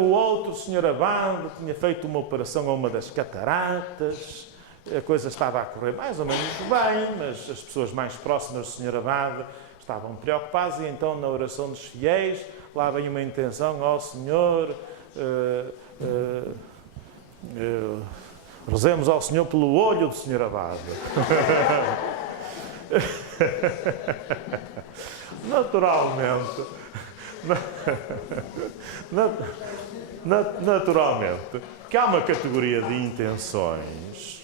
O outro, o Sr. Abade, tinha feito uma operação a uma das cataratas. A coisa estava a correr mais ou menos bem, mas as pessoas mais próximas do Sr. Abade estavam preocupadas e então na oração dos fiéis, lá vem uma intenção, ó Senhor, rezemos ao Senhor pelo olho do Sr. Abade. Naturalmente, que há uma categoria de intenções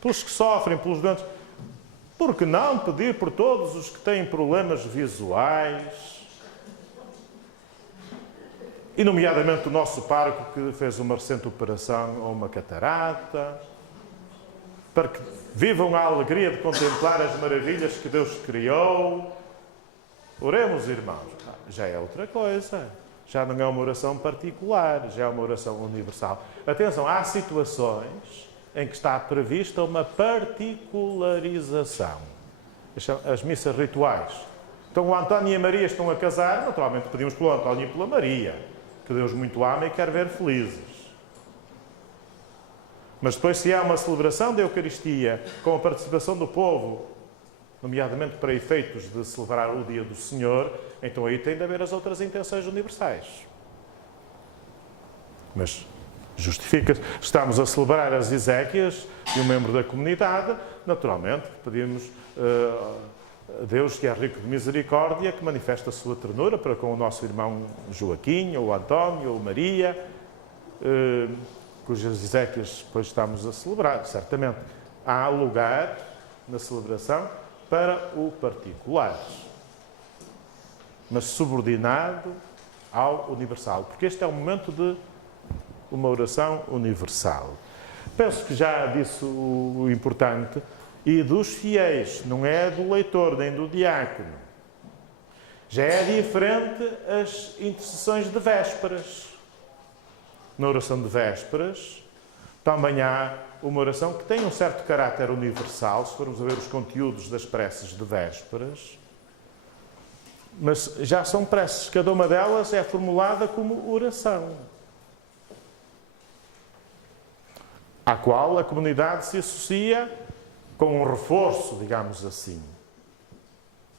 pelos que sofrem, pelos doentes. Por que não pedir por todos os que têm problemas visuais? E, nomeadamente, o nosso pároco que fez uma recente operação a uma catarata, para que vivam a alegria de contemplar as maravilhas que Deus criou. Oremos, irmãos. Já é outra coisa. Já não é uma oração particular, já é uma oração universal. Atenção, há situações em que está prevista uma particularização. As missas rituais. Então, o António e a Maria estão a casar, naturalmente pedimos pelo António e pela Maria, que Deus muito ama e quer ver felizes. Mas depois, se há uma celebração da Eucaristia com a participação do povo, nomeadamente para efeitos de celebrar o dia do Senhor, então aí tem de haver as outras intenções universais. Mas justifica-se. Estamos a celebrar as exéquias de um membro da comunidade, naturalmente pedimos a Deus, que é rico de misericórdia, que manifesta a sua ternura para com o nosso irmão Joaquim, ou António, ou Maria, cujas exéquias depois estamos a celebrar. Certamente há lugar na celebração para o particular, mas subordinado ao universal, porque este é um momento de uma oração universal. Penso que já disse o importante, e dos fiéis, não é do leitor nem do diácono. Já é diferente as intercessões de vésperas. Na oração de vésperas, também há uma oração que tem um certo caráter universal, se formos a ver os conteúdos das preces de vésperas, mas já são preces, cada uma delas é formulada como oração, à qual a comunidade se associa com um reforço, digamos assim,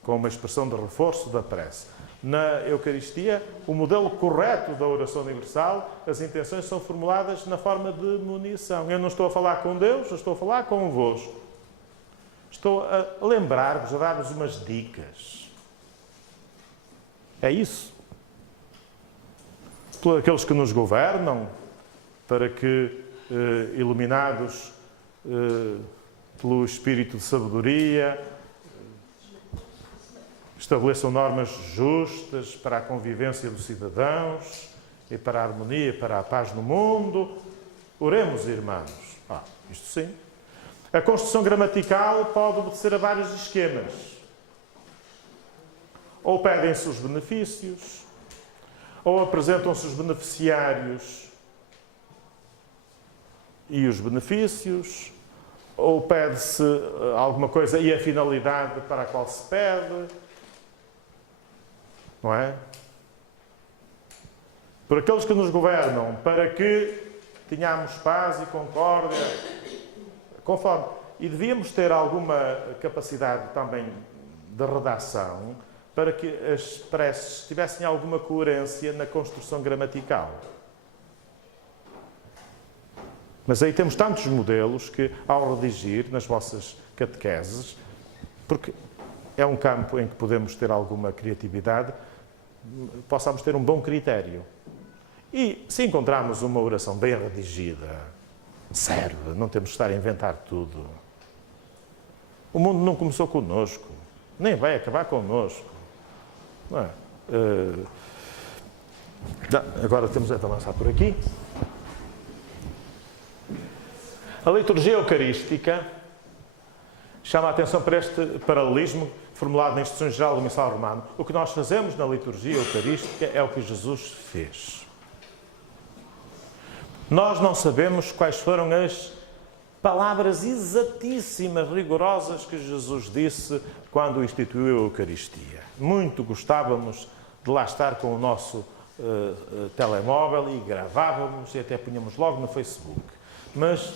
com uma expressão de reforço da prece. Na Eucaristia, o modelo correto da oração universal, as intenções são formuladas na forma de munição. Eu não estou a falar com Deus, eu estou a falar convosco. Estou a lembrar-vos, a dar-vos umas dicas. É isso. Por aqueles que nos governam, para que, iluminados pelo espírito de sabedoria, estabeleçam normas justas para a convivência dos cidadãos e para a harmonia e para a paz no mundo. Oremos, irmãos. Isto sim. A construção gramatical pode obedecer a vários esquemas. Ou pedem-se os benefícios, ou apresentam-se os beneficiários e os benefícios, ou pede-se alguma coisa e a finalidade para a qual se pede. Não é? Por aqueles que nos governam, para que tenhamos paz e concórdia, conforme. E devíamos ter alguma capacidade também de redação para que as preces tivessem alguma coerência na construção gramatical. Mas aí temos tantos modelos que, ao redigir nas vossas catequeses, porque é um campo em que podemos ter alguma criatividade, possamos ter um bom critério. E se encontrarmos uma oração bem redigida, serve, não temos que estar a inventar tudo. O mundo não começou connosco, nem vai acabar connosco. Não é? Agora temos de avançar por aqui. A liturgia eucarística chama a atenção para este paralelismo formulado na Instrução Geral do Missal Romano. O que nós fazemos na liturgia eucarística é o que Jesus fez. Nós não sabemos quais foram as palavras exatíssimas, rigorosas que Jesus disse quando instituiu a Eucaristia. Muito gostávamos de lá estar com o nosso telemóvel e gravávamos e até punhamos logo no Facebook. Mas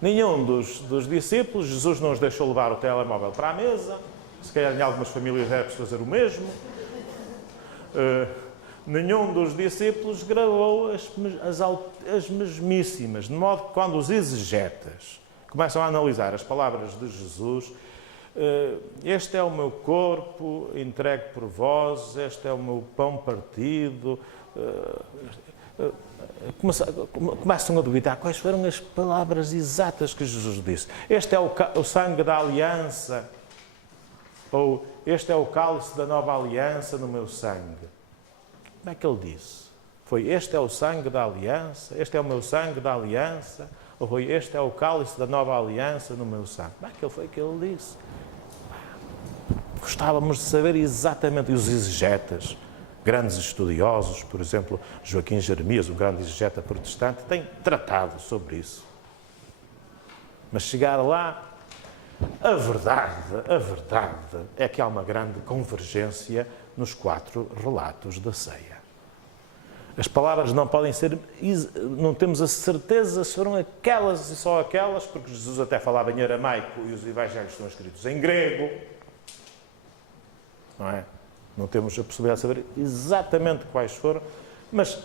nenhum dos discípulos, Jesus não os deixou levar o telemóvel para a mesa, se calhar em algumas famílias é preciso fazer o mesmo. Nenhum dos discípulos gravou as mesmíssimas, de modo que quando os exegetas começam a analisar as palavras de Jesus, este é o meu corpo entregue por vós, este é o meu pão partido, começam a duvidar quais foram as palavras exatas que Jesus disse. Este é o sangue da aliança, ou este é o cálice da nova aliança no meu sangue. Como é que ele disse? Foi este é o sangue da aliança, este é o meu sangue da aliança, ou foi este é o cálice da nova aliança no meu sangue? Como é que foi que ele disse? Gostávamos de saber exatamente, e os exegetas, grandes estudiosos, por exemplo, Joaquim Jeremias, um grande exegeta protestante, tem tratado sobre isso. Mas chegar lá, a verdade é que há uma grande convergência nos 4 relatos da ceia. As palavras não podem ser, não temos a certeza se foram aquelas e só aquelas, porque Jesus até falava em aramaico e os evangelhos estão escritos em grego. Não é? Não temos a possibilidade de saber exatamente quais foram, mas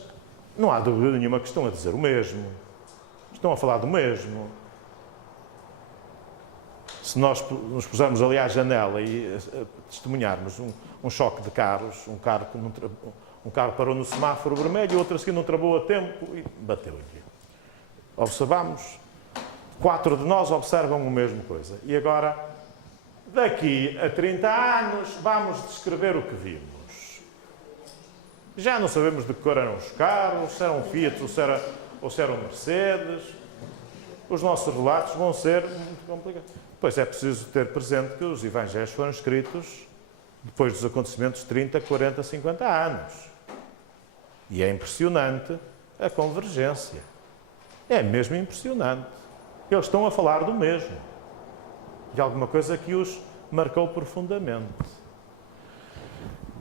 não há dúvida nenhuma que estão a dizer o mesmo. Estão a falar do mesmo. Se nós nos pusermos ali à janela e testemunharmos um choque de carros, um carro parou no semáforo vermelho, o outro a seguir não travou a tempo e bateu-lhe. Observamos, 4 de nós observam a mesma coisa. E agora, daqui a 30 anos, vamos descrever o que vimos. Já não sabemos de que cor eram os carros, se eram Fiat ou se eram Mercedes. Os nossos relatos vão ser muito complicados. Pois é preciso ter presente que os evangelhos foram escritos depois dos acontecimentos de 30, 40, 50 anos. E é impressionante a convergência. É mesmo impressionante. Eles estão a falar do mesmo. De alguma coisa que os marcou profundamente.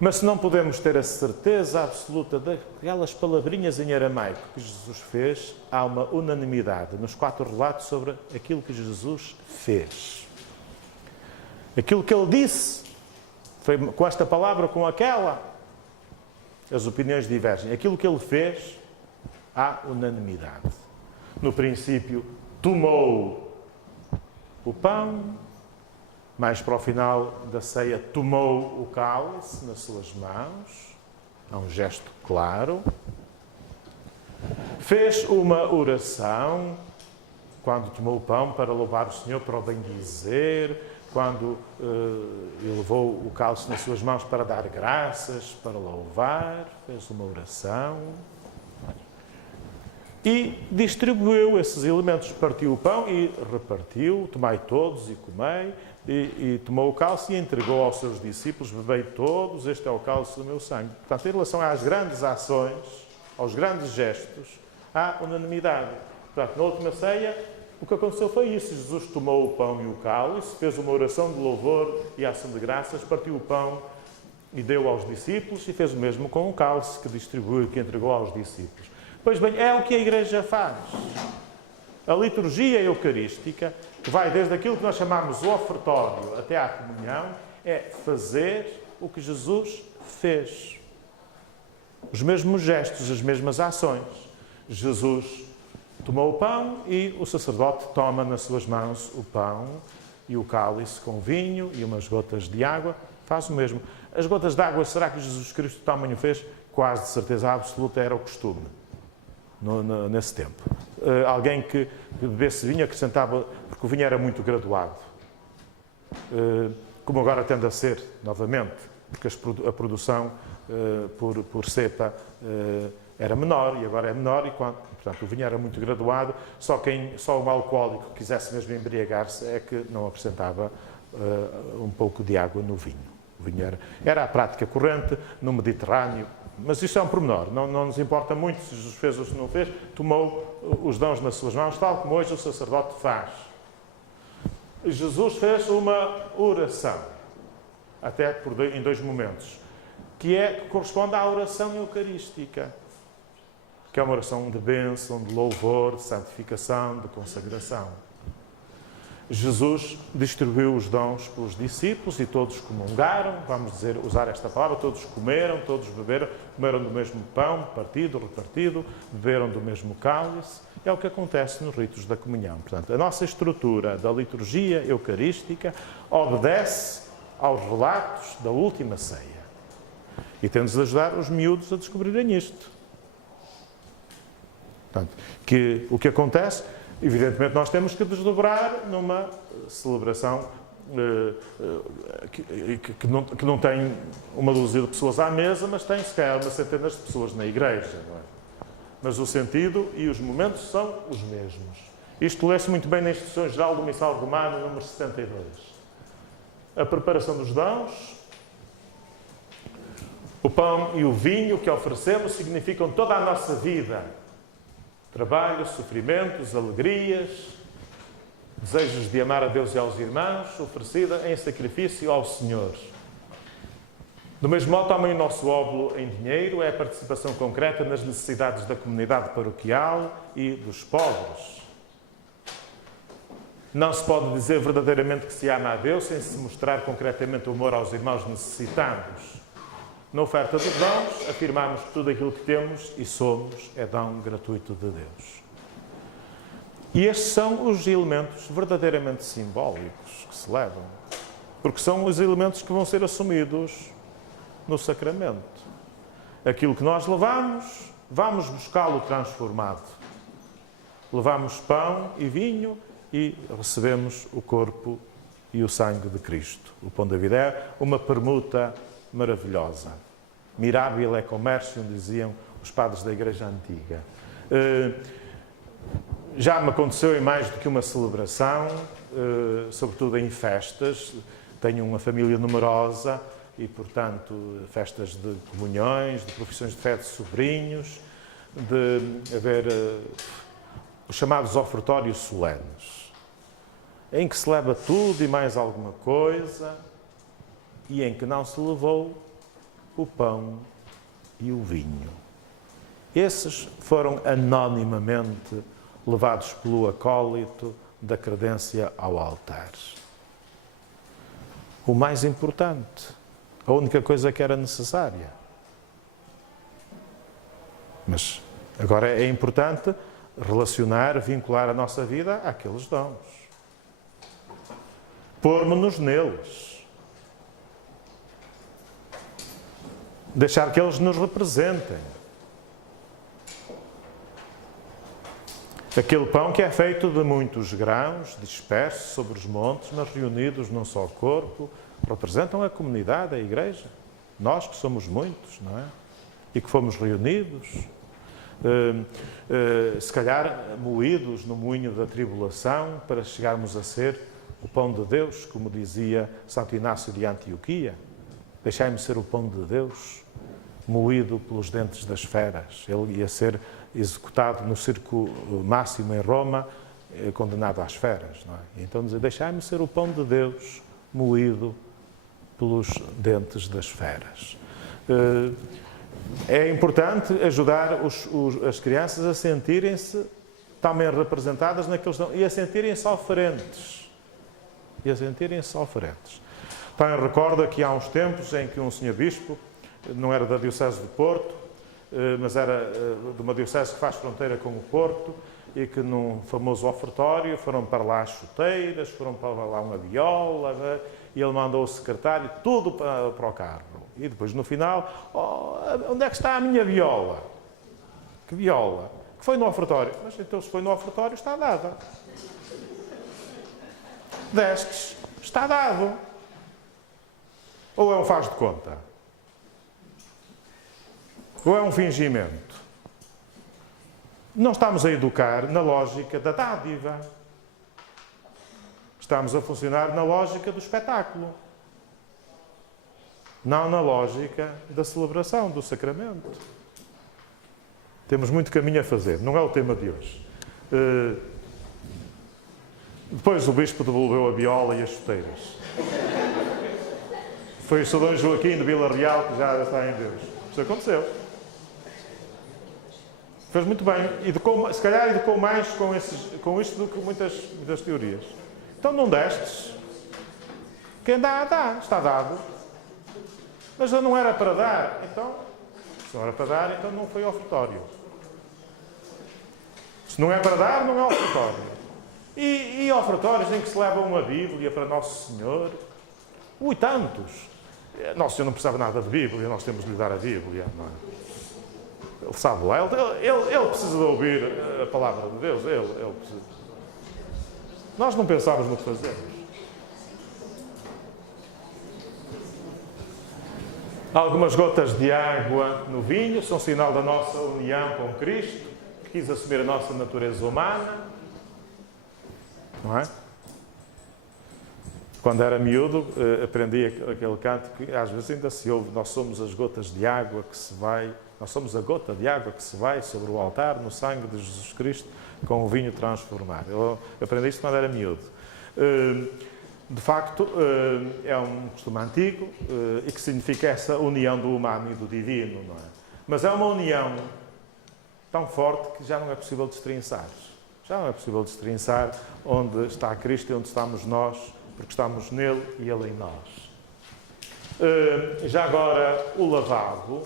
Mas se não podemos ter a certeza absoluta daquelas palavrinhas em aramaico que Jesus fez, há uma unanimidade nos 4 relatos sobre aquilo que Jesus fez. Aquilo que ele disse, foi com esta palavra ou com aquela, as opiniões divergem. Aquilo que ele fez, há unanimidade. No princípio, tomou o pão, mais para o final da ceia, tomou o cálice nas suas mãos, há um gesto claro. Fez uma oração, quando tomou o pão, para louvar o Senhor, para o bendizer, quando levou o cálice nas suas mãos para dar graças, para louvar, fez uma oração. E distribuiu esses elementos, partiu o pão e repartiu, tomai todos e comei, e tomou o cálice e entregou aos seus discípulos, bebei todos, este é o cálice do meu sangue. Portanto, em relação às grandes ações, aos grandes gestos, há unanimidade. Portanto, na última ceia, o que aconteceu foi isso. Jesus tomou o pão e o cálice, fez uma oração de louvor e ação de graças, partiu o pão e deu aos discípulos, e fez o mesmo com o cálice que distribuiu e que entregou aos discípulos. Pois bem, é o que a Igreja faz. A liturgia eucarística, que vai desde aquilo que nós chamamos o ofertório até à comunhão, é fazer o que Jesus fez. Os mesmos gestos, as mesmas ações. Jesus tomou o pão e o sacerdote toma nas suas mãos o pão e o cálice com vinho e umas gotas de água, faz o mesmo. As gotas de água, será que Jesus Cristo de tamanho fez? Quase de certeza absoluta era o costume nesse tempo. Alguém que bebesse vinho acrescentava, porque o vinho era muito graduado, como agora tende a ser novamente, porque a produção por cepa era menor e agora é menor, e portanto o vinho era muito graduado, só um alcoólico que quisesse mesmo embriagar-se é que não acrescentava um pouco de água no vinho. O vinho era a prática corrente no Mediterrâneo, mas isso é um pormenor, não nos importa muito se Jesus fez ou se não fez, tomou os dons nas suas mãos, tal como hoje o sacerdote faz. Jesus fez uma oração, até em 2 momentos, que corresponde à oração eucarística, que é uma oração de bênção, de louvor, de santificação, de consagração. Jesus distribuiu os dons pelos discípulos e todos comungaram, usar esta palavra, todos comeram, todos beberam, comeram do mesmo pão, partido, repartido, beberam do mesmo cálice. É o que acontece nos ritos da comunhão. Portanto, a nossa estrutura da liturgia eucarística obedece aos relatos da última ceia. E temos de ajudar os miúdos a descobrirem isto. Portanto, o que acontece, evidentemente nós temos que desdobrar numa celebração que não tem uma dúzia de pessoas à mesa, mas tem se calhar umas centenas de pessoas na igreja. Não é? Mas o sentido e os momentos são os mesmos. Isto lê-se muito bem na Instrução Geral do Missal Romano, número 72. A preparação dos dons, o pão e o vinho que oferecemos significam toda a nossa vida. Trabalhos, sofrimentos, alegrias, desejos de amar a Deus e aos irmãos, oferecida em sacrifício ao Senhor. Do mesmo modo, também o nosso óbolo em dinheiro é a participação concreta nas necessidades da comunidade paroquial e dos pobres. Não se pode dizer verdadeiramente que se ama a Deus sem se mostrar concretamente o amor aos irmãos necessitados. Na oferta dos dons, afirmamos que tudo aquilo que temos e somos é dom gratuito de Deus. E estes são os elementos verdadeiramente simbólicos que se levam, porque são os elementos que vão ser assumidos no sacramento. Aquilo que nós levamos, vamos buscá-lo transformado. Levamos pão e vinho e recebemos o corpo e o sangue de Cristo. O pão da vida é uma permuta maravilhosa. Mirabile commercium, diziam os padres da Igreja Antiga. Já me aconteceu em mais do que uma celebração, sobretudo em festas. Tenho uma família numerosa e, portanto, festas de comunhões, de profissões de fé de sobrinhos, de haver os chamados ofertórios solenes, em que se leva tudo e mais alguma coisa, e em que não se levou o pão e o vinho. Esses foram anonimamente levados pelo acólito da credência ao altar. O mais importante, a única coisa que era necessária. Mas agora é importante relacionar, vincular a nossa vida àqueles dons. Pormos-nos neles. Deixar que eles nos representem. Aquele pão que é feito de muitos grãos, dispersos sobre os montes, mas reunidos num só corpo, representam a comunidade, a Igreja. Nós que somos muitos, não é? E que fomos reunidos, se calhar moídos no moinho da tribulação, para chegarmos a ser o pão de Deus, como dizia Santo Inácio de Antioquia. Deixai-me ser o pão de Deus, moído pelos dentes das feras. Ele ia ser executado no circo máximo em Roma, condenado às feras. Não é? Então dizer, deixai-me ser o pão de Deus, moído pelos dentes das feras. É importante ajudar as crianças a sentirem-se também representadas naqueles dons e a sentirem-se oferentes. Também recordo que há uns tempos em que um senhor bispo, não era da Diocese de Porto, mas era de uma diocese que faz fronteira com o Porto, e que num famoso ofertório foram para lá as chuteiras, foram para lá uma viola, né? E ele mandou o secretário tudo para o carro. E depois, no final, onde é que está a minha viola? Que viola? Que foi no ofertório. Mas então, se foi no ofertório, está dada. Destes, está dado. Ou é um faz de conta? Ou é um fingimento? Não estamos a educar na lógica da dádiva. Estamos a funcionar na lógica do espetáculo. Não na lógica da celebração, do sacramento. Temos muito caminho a fazer. Não é o tema de hoje. Depois o bispo devolveu a viola e as chuteiras. Foi o Sr. Dom Joaquim de Vila Real que já está em Deus. Isso aconteceu. Fez muito bem. Se calhar educou mais com isto do que muitas teorias. Então não destes. Quem dá, dá. Está dado. Mas não era para dar. Então, se não era para dar, então não foi ofertório. Se não é para dar, não é ofertório. E ofertórios em que se leva uma Bíblia para Nosso Senhor? Tantos. Nosso Senhor não precisava nada de Bíblia, nós temos de lhe dar a Bíblia. Não é? Ele sabe lá, ele precisa de ouvir a palavra de Deus, ele precisa. Nós não pensamos no que fazemos. Algumas gotas de água no vinho são sinal da nossa união com Cristo, que quis assumir a nossa natureza humana. Não é? Quando era miúdo, aprendi aquele canto que às vezes ainda se ouve: nós somos as gotas de água que se vai, nós somos a gota de água que se vai sobre o altar no sangue de Jesus Cristo com o vinho transformar. Eu aprendi isso quando era miúdo. De facto, é um costume antigo e que significa essa união do humano e do divino, não é? Mas é uma união tão forte que já não é possível destrinçar. Já não é possível destrinçar onde está Cristo e onde estamos nós, porque estamos nele e ele em nós. Já agora, o lavabo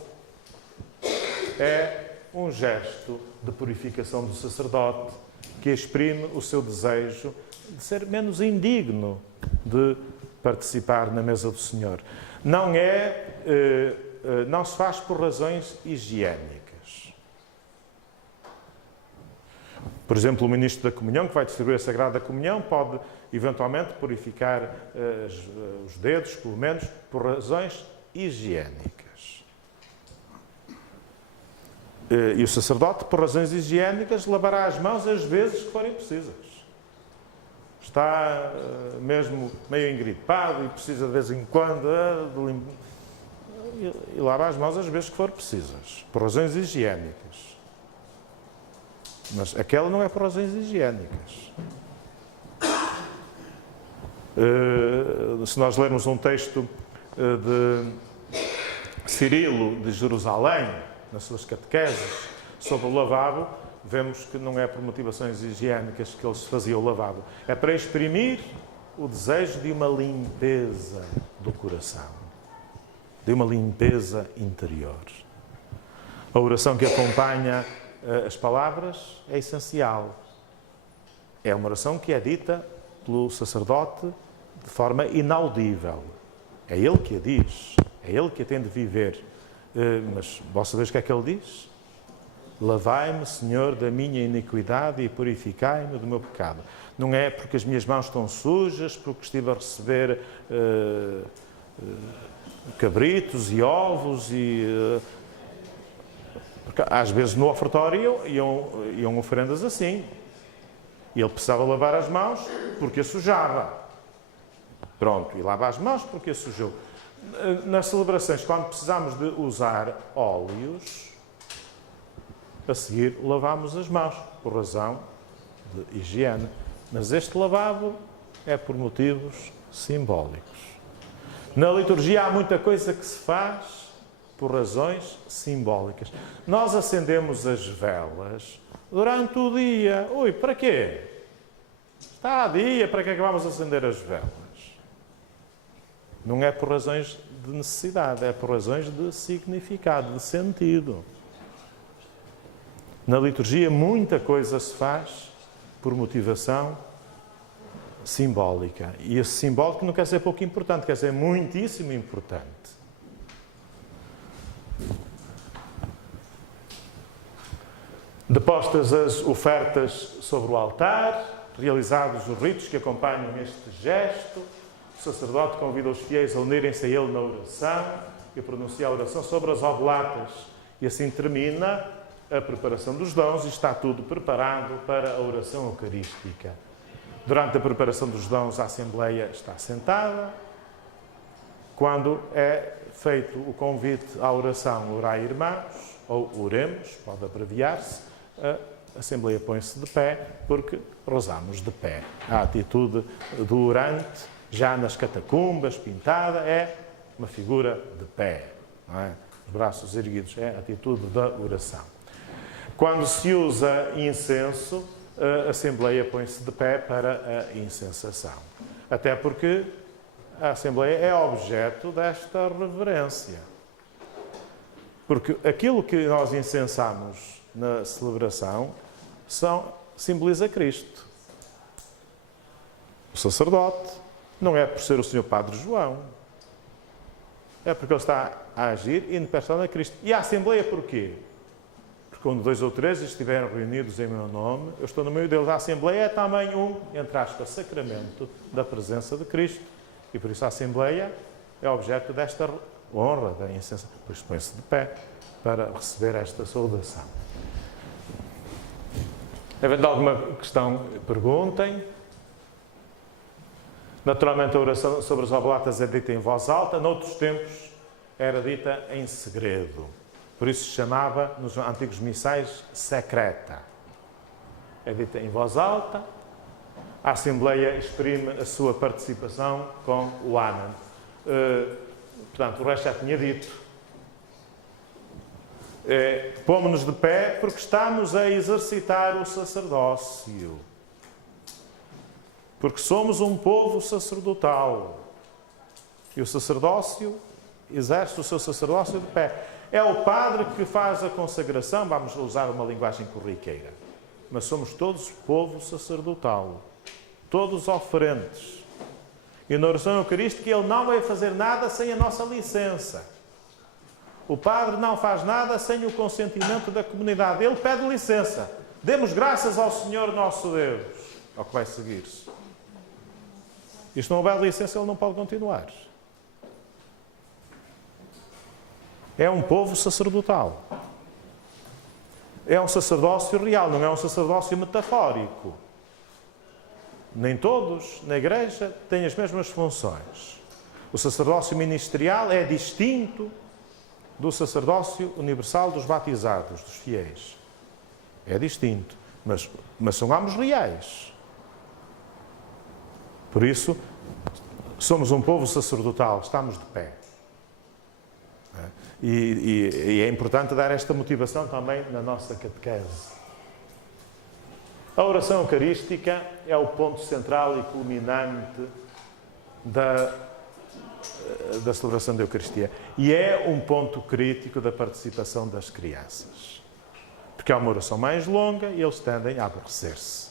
é um gesto de purificação do sacerdote que exprime o seu desejo de ser menos indigno de participar na mesa do Senhor. Não se faz por razões higiênicas. Por exemplo, o ministro da Comunhão, que vai distribuir a Sagrada Comunhão, pode eventualmente purificar os dedos, pelo menos, por razões higiênicas. E o sacerdote, por razões higiênicas, lavará as mãos as vezes que forem precisas. Está mesmo meio engripado e precisa de vez em quando e lava as mãos as vezes que forem precisas, por razões higiênicas. Mas aquela não é por razões higiênicas. Se nós lermos um texto de Cirilo de Jerusalém, nas suas catequeses, sobre o lavabo, vemos que não é por motivações higiênicas que eles faziam o lavabo. É para exprimir o desejo de uma limpeza do coração, de uma limpeza interior. A oração que acompanha as palavras é essencial. É uma oração que é dita pelo sacerdote de forma inaudível. É ele que a diz, é ele que a tem de viver. Mas vós sabeis o que é que ele diz? Lavai-me, Senhor, da minha iniquidade e purificai-me do meu pecado. Não é porque as minhas mãos estão sujas, porque estive a receber cabritos e ovos e... Porque às vezes no ofertório iam oferendas assim. E ele precisava lavar as mãos porque a sujava. Pronto, e lava as mãos porque a sujou. Nas celebrações, quando precisamos de usar óleos, a seguir lavamos as mãos, por razão de higiene. Mas este lavabo é por motivos simbólicos. Na liturgia há muita coisa que se faz por razões simbólicas. Nós acendemos as velas durante o dia. Para quê? Está a dia, para que é que vamos acender as velas? Não é por razões de necessidade, é por razões de significado, de sentido. Na liturgia, muita coisa se faz por motivação simbólica. E esse simbólico não quer dizer pouco importante, quer dizer muitíssimo importante. Depostas as ofertas sobre o altar, realizados os ritos que acompanham este gesto, o sacerdote convida os fiéis a unirem-se a ele na oração e pronuncia a oração sobre as oblatas. E assim termina a preparação dos dons e está tudo preparado para a oração eucarística. Durante a preparação dos dons, a Assembleia está sentada. Quando é feito o convite à oração, orai irmãos, ou oremos, pode abreviar-se, a Assembleia põe-se de pé, porque rezamos de pé. A atitude do orante, já nas catacumbas, pintada, é uma figura de pé. Não é? Os braços erguidos, é a atitude da oração. Quando se usa incenso, a Assembleia põe-se de pé para a incensação. Até porque a Assembleia é objeto desta reverência. Porque aquilo que nós incensamos na celebração simboliza Cristo. O sacerdote não é por ser o Senhor Padre João. É porque ele está a agir in persona Cristo. E a Assembleia porquê? Quando 2 ou 3 estiverem reunidos em meu nome, eu estou no meio deles. A Assembleia é também entre aspas, sacramento da presença de Cristo. E por isso a Assembleia é objeto desta honra, da incensação. Por isso põe-se de pé para receber esta saudação. Havendo alguma questão, perguntem. Naturalmente a oração sobre as oblatas é dita em voz alta. Noutros tempos era dita em segredo. Por isso se chamava, nos antigos missais, secreta. É dita em voz alta. A Assembleia exprime a sua participação com o Amen. Portanto, o resto já tinha dito. Pomos-nos de pé porque estamos a exercitar o sacerdócio. Porque somos um povo sacerdotal. E o sacerdócio exerce o seu sacerdócio de pé. É o padre que faz a consagração, vamos usar uma linguagem corriqueira, mas somos todos povo sacerdotal, todos oferentes. E na oração eucarística ele não vai fazer nada sem a nossa licença. O padre não faz nada sem o consentimento da comunidade. Ele pede licença. Demos graças ao Senhor nosso Deus, ao que vai seguir-se. E se não houver licença, ele não pode continuar. É um povo sacerdotal. É um sacerdócio real, não é um sacerdócio metafórico. Nem todos na Igreja têm as mesmas funções. O sacerdócio ministerial é distinto do sacerdócio universal dos batizados, dos fiéis. É distinto, mas são ambos reais. Por isso, somos um povo sacerdotal, estamos de pé. E é importante dar esta motivação também na nossa catequese. A oração eucarística é o ponto central e culminante da celebração da Eucaristia. E é um ponto crítico da participação das crianças. Porque é uma oração mais longa e eles tendem a aborrecer-se.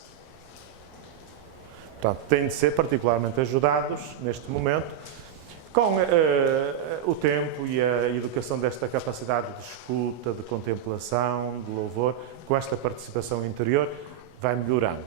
Portanto, têm de ser particularmente ajudados, neste momento, com o tempo e a educação desta capacidade de escuta, de contemplação, de louvor, com esta participação interior, vai melhorando.